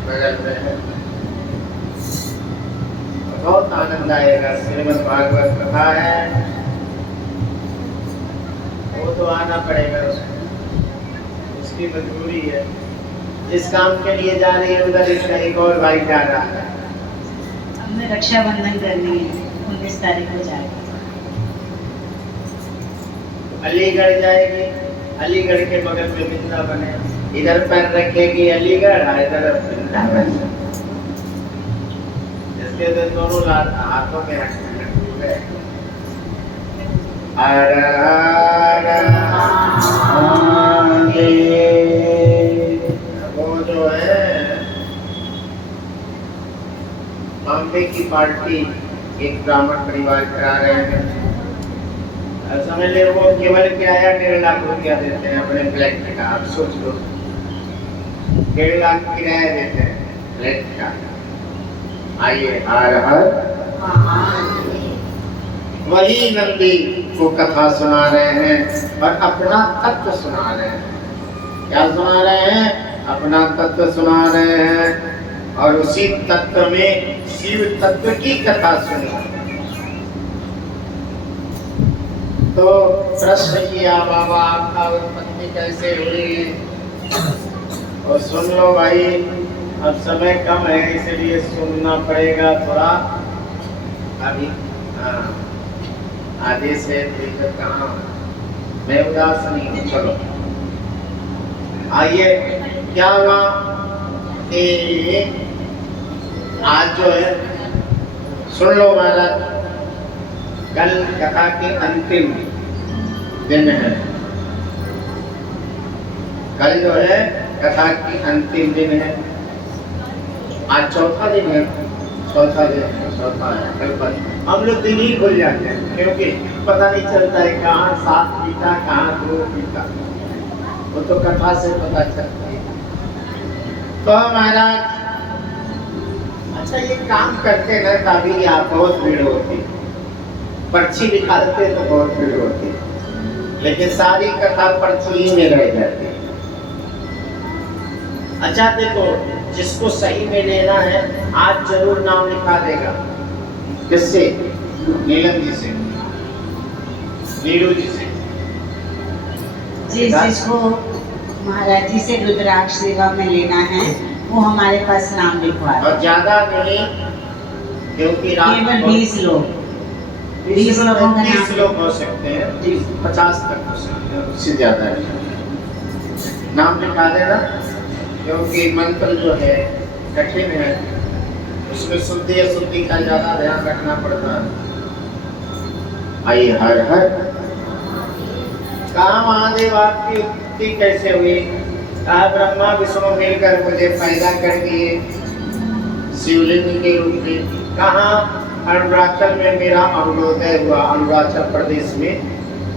बगल में है। बहुत आनंद आएगा। श्रीमद् भागवत कथा है, वो तो आना पड़ेगा उसको, उसकी मजबूरी है। जिस काम के लिए जा रही है उधर एक और भाई जा रहा है। हमें रक्षाबंधन करनी है, 19 तारीख को जाएगी। अलीगढ़ जाएगी, अलीगढ़ के बगल में वृंदावन है। इधर पैर रखेगी अलीगढ़, इधर वृंदावन। इसके तो दोनों हाथों में रखे। हर हर महादेव। वो जो है बॉम्बे की पार्टी एक ब्राह्मण परिवार करा रहे हैं। समझ ले वो केवल किराया 1.5 लाख रुपया देते हैं अपने फ्लैट का। आप सोच लो, 1.5 लाख किराया देते हैं फ्लैट का। आइए, हर हर वही नंदी को कथा सुना रहे हैं और अपना तत्व सुना रहे हैं। क्या सुना रहे हैं? अपना तत्व सुना रहे हैं। और उसी तत्व में शिव तत्व की कथा सुनी। तो प्रश्न किया, बाबा आपका उत्पत्ति कैसे हुई? और सुन लो भाई, अब समय कम है इसलिए सुनना पड़ेगा थोड़ा अभी। हाँ, आधे से कहाँ मैं उदास नहीं हूँ। चलो आइए, क्या हुआ? आज जो है सुन लो महाराज, कल कथा के अंतिम दिन है। कल जो है कथा की अंतिम दिन है। आज चौथा दिन है। चौथा है कल पर। हम लोग दिन ही भूल जाते हैं क्योंकि पता नहीं चलता है कहाँ 7 बीता, कहाँ 2 बीता। वो तो कथा से पता चलता है। तो महाराज अच्छा ये काम करते ना तभी आप बहुत भीड़ होती, पर्ची निकालते तो बहुत भीड़ होती, लेकिन सारी कथा पर्ची ही में रह जाती। अच्छा देखो, जिसको सही में लेना है आज जरूर नाम लिखा देगा। किससे? नीलम जी से, नीरू जी से। जिसको महाराज जी से रुद्राक्ष सेवा में लेना है वो हमारे पास नाम लिखवा। और ज्यादा नहीं, क्योंकि केवल 20 लोग, 20 लोगों का 30 लोग हो सकते हैं, 50 तक हो सकते हैं, उससे ज्यादा है। नाम लिखा देना, क्योंकि मंत्र जो है कठिन है, उसमें शुद्धि अशुद्धि का ज्यादा ध्यान रखना पड़ता है। आइए, हर हर। कहा महादेव आपकी उत्पत्ति कैसे हुई? कहा ब्रह्मा विष्णु मिलकर मुझे पैदा कर दिए शिवलिंग के रूप में। कहा? अरुणाचल में मेरा अरुणोदय हुआ। अरुणाचल प्रदेश में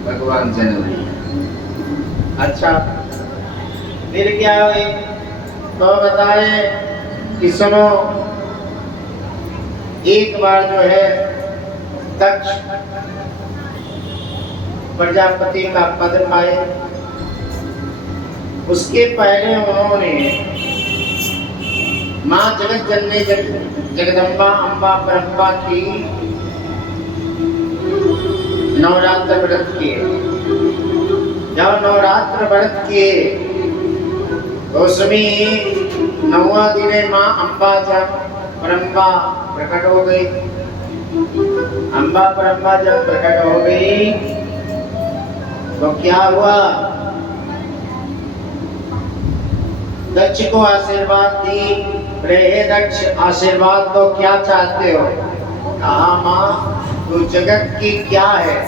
भगवान जन्म लिया। अच्छा, फिर क्या हुई तो बताए कि सुनो, एक बार जो है दक्ष प्रजापति का पद पाए, उसके पहले उन्होंने माँ जगत जननी जगदम्बा अम्बा परम्बा की नवरात्र व्रत किए। जब नवरात्र व्रत किए तो उसमें 9वां दिन माँ अम्बा जब परम्बा प्रकट हो गई, अम्बा परम्बा जब प्रकट हो गई तो क्या हुआ, दक्ष को आशीर्वाद दी। रहे दक्ष, आशीर्वाद तो क्या चाहते हो? कहा माँ तू जगत की क्या है?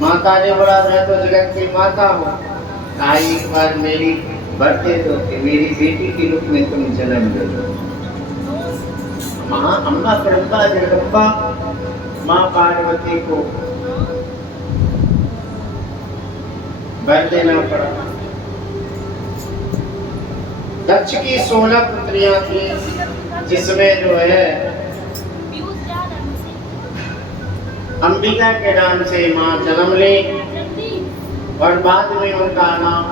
माता ने बोला मैं तो जगत की माता हूँ। कहा एक बार मेरी बर्थडे दो कि मेरी बेटी के रूप में तुम जन्म दे दो। माँ अम्बा परम्बा जगदम्बा माँ पार्वती को वर देना पड़ा। दक्ष की 16 पुत्रियां थी, जिसमें जो है अंबिका के नाम से मां जन्म ली और बाद में उनका नाम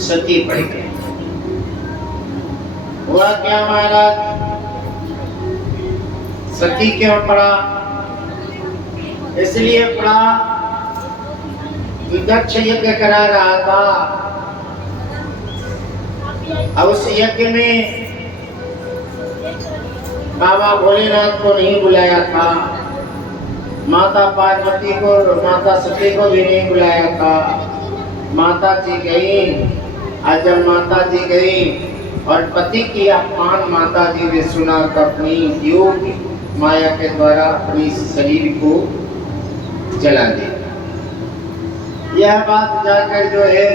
सती पड़ गया। हुआ क्या महाराज, सती क्यों पड़ा? इसलिए पड़ा कि दक्ष यज्ञ करा रहा था, अब उस यज्ञ में बाबा भोलेनाथ को नहीं बुलाया था, माता पार्वती को, माता सती को भी नहीं बुलाया था। माता जी गई, आज जब माता जी गई और पति की अपमान माता जी ने सुना तो अपनी योग माया के द्वारा अपनी शरीर को जला दिया। यह बात जाकर जो है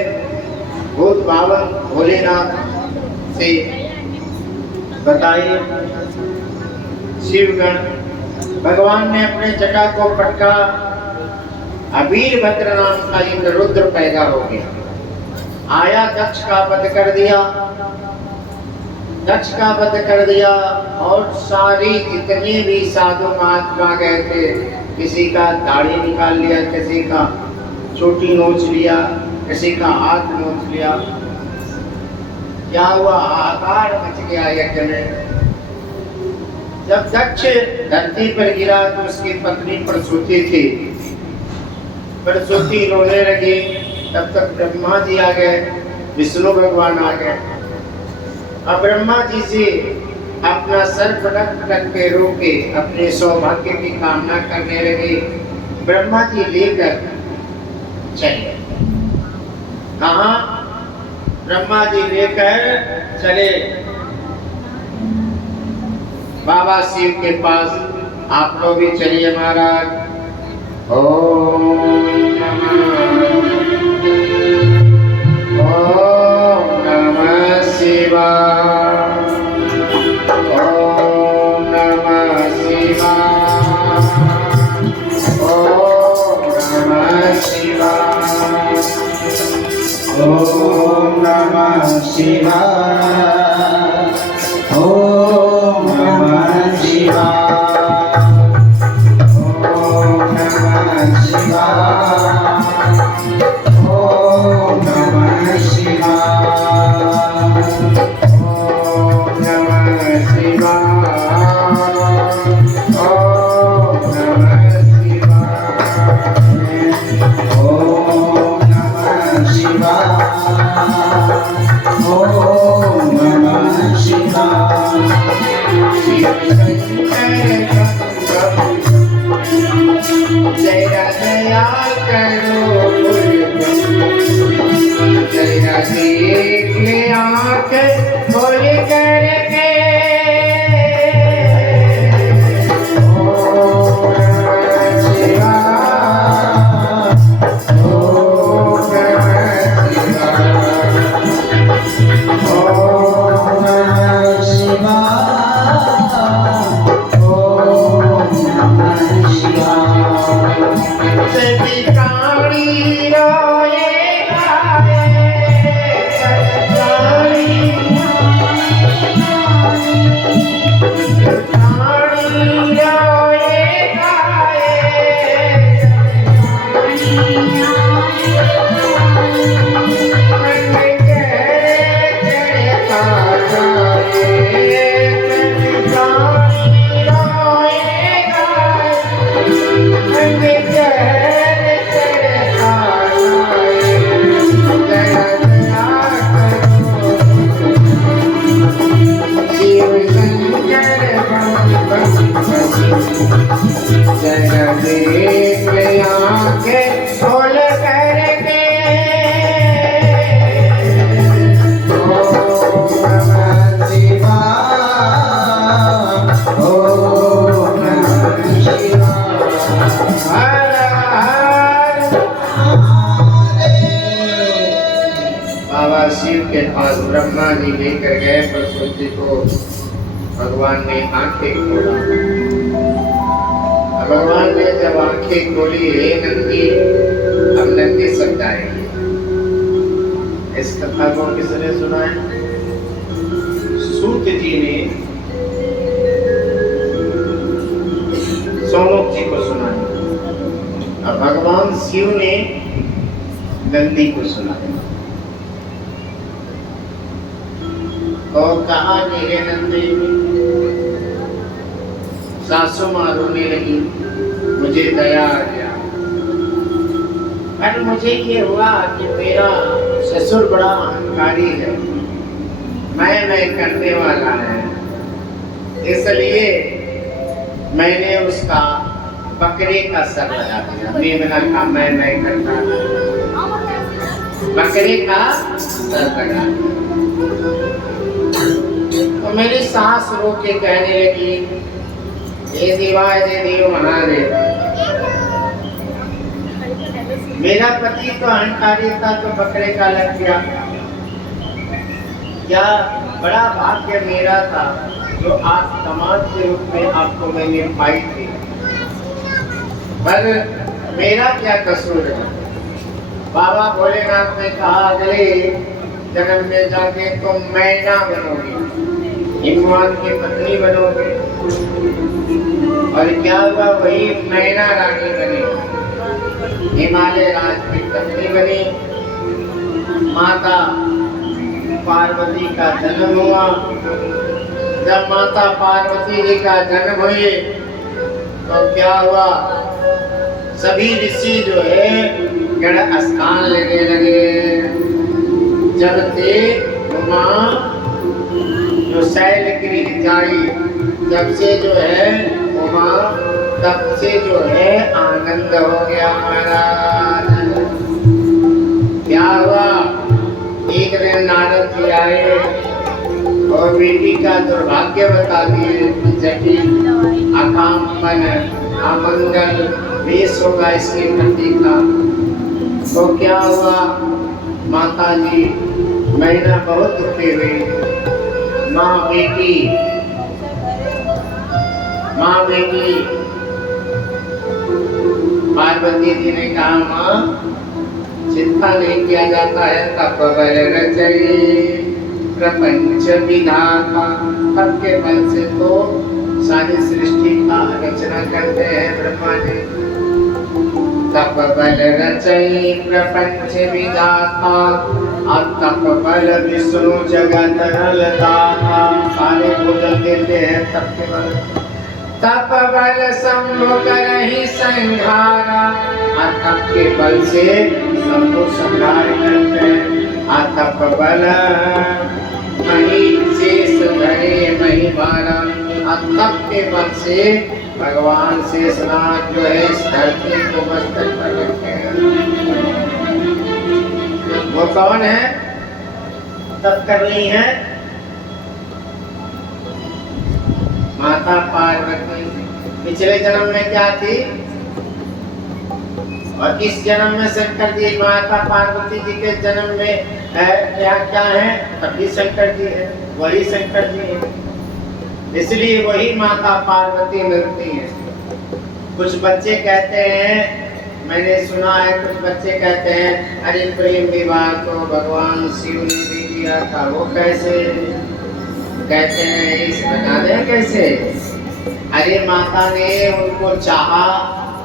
भूत भावन भोलेनाथ से बताई। शिवगण भगवान ने अपने जटा को पटका, अबीर भद्र नाम का एक रुद्र पैदा हो गया। आया दक्ष का वध कर दिया, दक्ष का वध कर दिया और सारी जितने भी साधु महात्मा गए थे, किसी का दाढ़ी निकाल लिया, किसी का चोटी नोच लिया, किसी का हाथ नोच लिया। क्या हुआ, हाहाकार मच गया यज्ञ में। जब दक्ष धरती पर गिरा तो उसकी पत्नी प्रसूति थी, प्रसूति रोने लगी। तब तक ब्रह्मा जी आ गए, विष्णु भगवान आ गए। अब ब्रह्मा जी से अपना सर पटक पटक के रोके अपने सौभाग्य की कामना करने लगे। ब्रह्मा जी लेकर चले। कहाँ? ब्रह्मा जी लेकर चले बाबा शिव के पास। आप लोग भी चलिए महाराज। ओम नमः शिवाय, ओम नमः शिवाय, ओम नमः शिवाय, ओम नमः शिवाय, ओम नमः शिवाय, ओम नमः शिवाय, ओम नमः शिवाय, ओम नमः शिवाय, ओम नमः शिवाय, ओम नमः शिवाय, ओम नमः शिवाय। जया जया करो जया देख ले आँख खोल करके। ओम नमः शिवाय, ओम नमः शिवाय, ओम नमः शिवाय, ओम नमः शिवाय। सभी प्राणी रोए गाए, के पास ब्रह्मा जी लेकर गए प्रसूति को। भगवान ने आंखें खोला। भगवान ने जब आंखें खोली, हे नंदी, अब नंदी समझाएंगे। इस कथा को किसने सुना है? सूत जी ने सोमुख जी को सुना है और भगवान शिव ने नंदी को सुना है। तो कहा कि हे नंदी, सासू माँ रोने लगी, मुझे दया आ गया। पर मुझे ये हुआ कि मेरा ससुर बड़ा अहंकारी है, मैं करने वाला है, इसलिए मैंने उसका बकरे का सर लगा दिया। मेमना का मैं करता, बकरे का सर लगा दिया। तो मेरी सास रो के कहने लगी, ये दिवाय दे दियो महादेव, मेरा पति तो अहंकारी था तो बकरे का लग गया। क्या बड़ा भाग्य मेरा था जो आज दामाद के रूप में आपको मैंने पाई थी, पर मेरा क्या कसूर है? बाबा भोलेनाथ ने कहा अगले जन्म में जाके तुम मैना बनोगे, हिमवान की पत्नी बनोगे। और क्या हुआ? वही मैना रानी बनी, हिमालय राज की पत्नी बनी। माता पार्वती का जन्म हुआ। जब माता पार्वती जी का जन्म हुए तो क्या हुआ? सभी ऋषि जो है गण स्नान लेने लगे। जब ते उमा जो शैलगिरी जाई, जब से जो है उमा, तब से जो है आनंद हो गया महाराज। क्या हुआ? एक दिन नारद जी आए और बेटी का दुर्भाग्य बता दिए, जटिल अकामन अमंगल वेश होगा इसके पति का। तो क्या हुआ? माता जी मैना बहुत दुखी हुई। माँ बेटी पार्वती जी ने कहा, माँ चिंता नहीं किया जाता है, तप बल रचयि प्रपंच विधाता। तप के बल से तो सारी सृष्टि का रचना करते हैं ब्रह्मा जी। तप बल रचयि प्रपंच विधाता, और तप बल विष्णु जगत दाता। सारे भोजन देते हैं तप के बल। तप बल शंभु करहि संहारा, तप के बल से सबको संहार करते हैं। तप बल मही शेष धरे मही मारा, तप के बल से भगवान शेषनाग जो है इस धरती को मस्तक पर रखे हैं। वो कौन है? तप करनी है माता पार्वती। पिछले जन्म में क्या थी और इस जन्म में शंकर जी। माता पार्वती जी के जन्म में क्या है? तभी शंकर जी है, वही शंकर जी है, इसलिए वही माता पार्वती मिलती है। कुछ बच्चे कहते हैं, मैंने सुना है, कुछ बच्चे कहते हैं अरे प्रेम विवाह तो भगवान शिव ने भी दिया था। वो कैसे? कहते हैं इस बता दें कैसे? अरे माता ने उनको चाहा,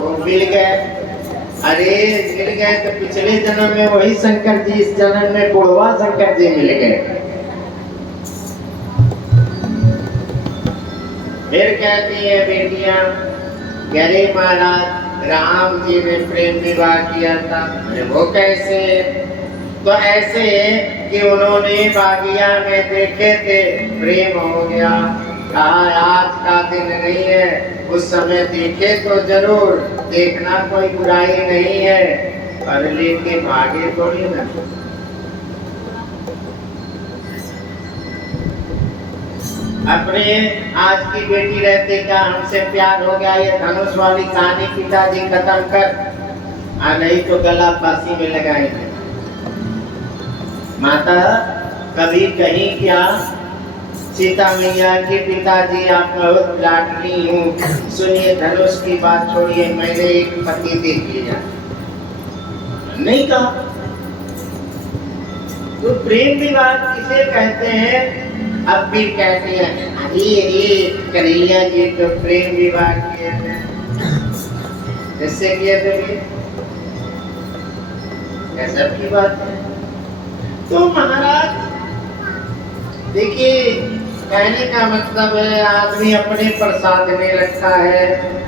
वो मिल गए। अरे मिल गए तो पिछले जन्म में वही शंकर जी, इस जन्म में बुढ़वा शंकर जी मिल गए। फिर कहती है बेटियां, अरे महाराज राम जी ने प्रेम विवाह किया था। अरे वो कैसे? तो ऐसे कि उन्होंने बागिया में देखे थे, प्रेम हो गया। कहा आज का दिन नहीं है, उस समय देखे तो जरूर, देखना कोई बुराई नहीं है, पर लेके भागे थोड़ी ना। अपने आज की बेटी रहते क्या हमसे प्यार हो गया, ये धनुष वाली कहानी पिताजी खत्म कर, नहीं तो गला फांसी में लगाएंगे। माता कभी कहीं क्या सीता मैया के पिताजी आप बहुत लाडली हूँ, सुनिए धनुष की बात छोड़िए, मैंने एक पति देख लिया, नहीं कहा। तो प्रेम विवाह किसे कहते हैं? अब भी कहते हैं अरे कन्हैया जी तो प्रेम विवाह किए थे, इससे किए थे, ऐसा की बात है। तो महाराज देखिए, कहने का मतलब है आदमी अपने पर साधने लगता है,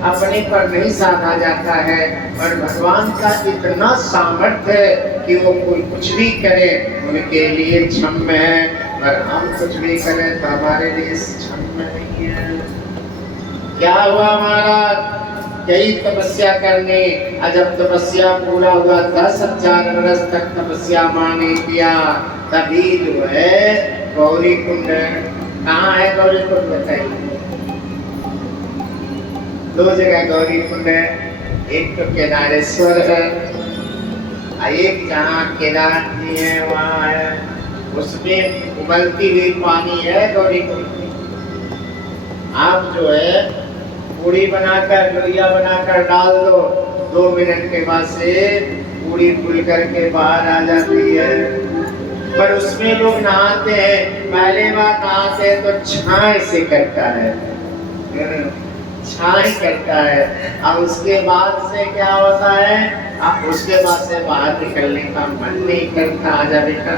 अपने पर नहीं साधा जाता है, और भगवान का इतना सामर्थ्य है कि वो कोई कुछ भी करे उनके लिए क्षम्य है, और हम कुछ भी करें तो हमारे लिए क्षम्य नहीं है। क्या हुआ महाराज? कई तपस्या करने, जब तपस्या पूरा हुआ 10,000 वर्ष तक तपस्या माने किया, तभी जो है गौरी कुंड, कहाँ है गौरी कुंड बताइए? 2 जगह गौरी कुंड है, एक तो केदारेश्वर है, एक जहाँ केदार जी है वहाँ है, उसमें उबलती हुई पानी है गौरी कुंड में। आप जो है पूड़ी बनाकर, लोहिया बनाकर डाल दो, 2 मिनट के बाद से पूड़ी फूल करके बाहर आ जाती है। पर उसमें लोग नहाते हैं, पहले बार नहाते हैं तो छाए से करता है, छाए करता है, अब उसके बाद से क्या होता है, अब उसके बाद से बाहर निकलने का मन नहीं करता। आजा बेटा,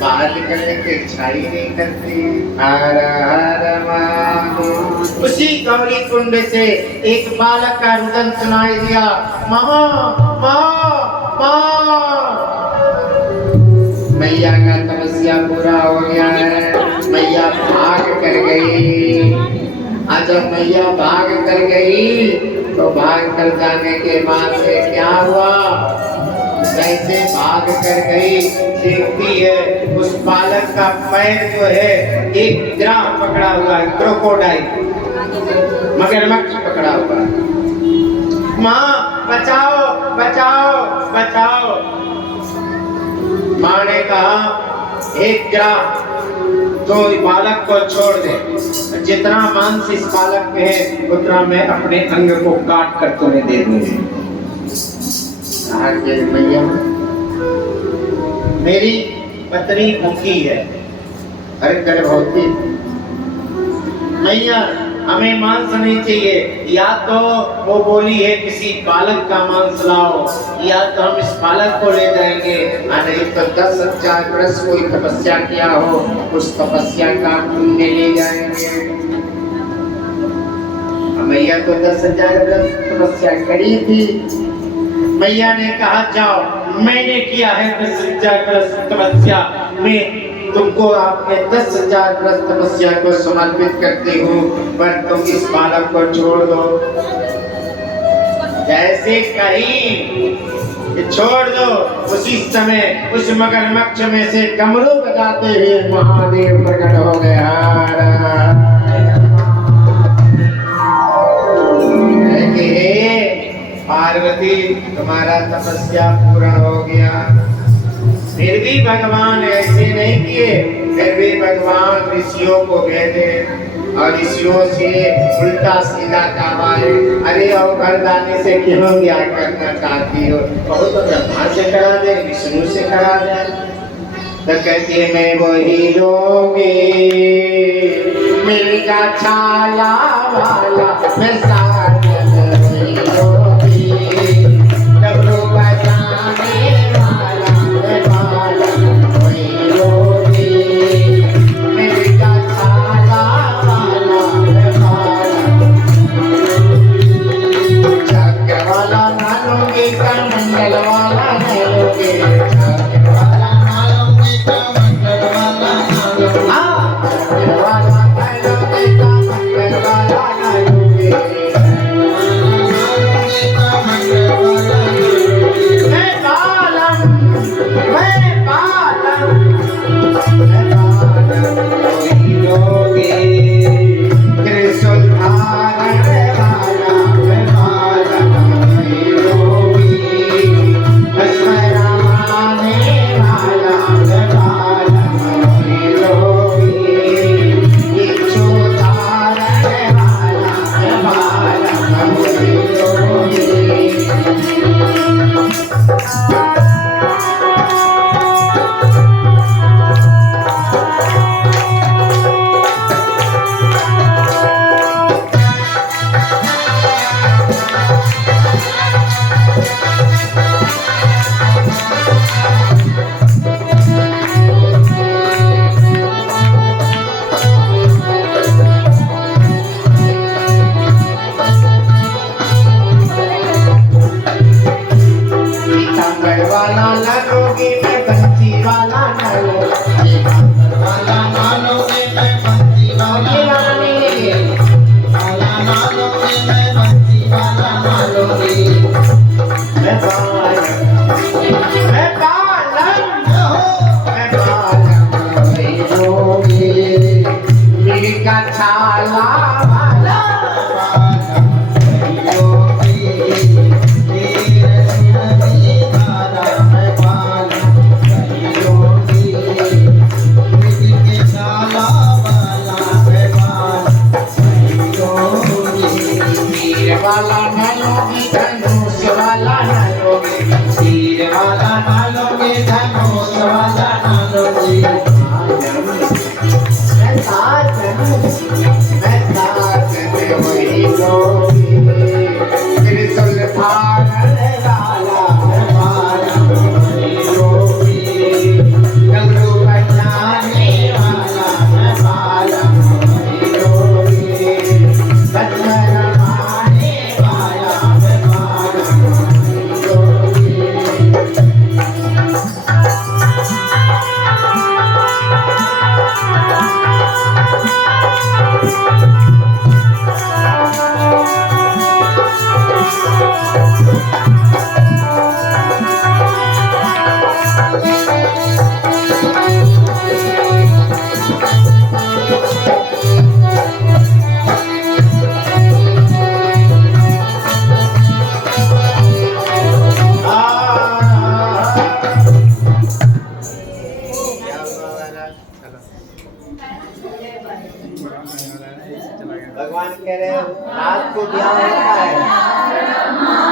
बाहर निकलने की इच्छा ही नहीं करती। हर हर महादेव। उसी गौरी कुंड से एक बालक का रुदन सुनाई दिया, माँ माँ माँ। मैया का तपस्या पूरा हो गया है, मैया भाग कर गई। जब मैया भाग कर गई तो भाग कर जाने के बाद से क्या हुआ, कैसे भाग कर गई, देखती है उस बालक का पैर जो है एक गिराह पकड़ा हुआ है, क्रोकोडाइल, मगरमच्छ पकड़ा हुआ है। माँ बचाओ बचाओ बचाओ। माँ ने कहा एक गिराह तो बालक को छोड़ दे, जितना मांस इस बालक में है उतना मैं अपने अंग को काट कर तुम्हें दे दूंगी। मैया मेरी पत्नी भूखी है, अरे गर्भवती, मैया हमें मांस नहीं चाहिए, या तो वो बोली है किसी बालक का मांस लाओ, या तो हम इस बालक को ले जाएंगे, नहीं तो 10,000 वर्ष कोई तपस्या किया हो उस तपस्या का पुण्य ले जाएंगे। मैया तो 10,000 वर्ष तपस्या करी थी। मैया ने कहा जाओ, मैंने किया है 10,000 वर्ष तपस्या, मैं तुमको आपने 10,000 वर्ष तपस्या को समर्पित करती हूँ, पर तुम इस बालक को छोड़ दो। जैसे कहीं छोड़ दो, उसी समय उस मगरमच्छ में से डमरू बजाते हुए महादेव प्रकट हो गए। पार्वती तुम्हारा तपस्या पूरा हो गया। फिर भी भगवान ऐसे नहीं किए, फिर भी भगवान ऋषियों को भेजे और ऋषियों से उल्टा सीधा करवाए। अरे और वरदानी से क्यों क्या करना चाहती हो, बहुत तो ब्रह्मा से करा दे, विष्णु से करा दे। तो कहती है मैं वही लूंगी, मिर्गा छाला वाला मैं साथ भांगड़ वाला न लोगे मैं बंसी वाला न लोगे भांगड़ वाला न लोगे मैं बंसी वाला न लोगे मैं बंसी वाला न लोगे मैं बालम मैं लोगे मिर्गा छाला वाला वाला न लोगे धनुष वाला न लोगे तीर वाला न लोगे धनुष वाला न लोगे मैं साजन वही लोगे त्रिशूल धारण वाला बालम वही लोगे डमरू बजाने वाला बालम वही लोगे बच्चन भगवान कह रहे हैं रात को ध्यान रखा है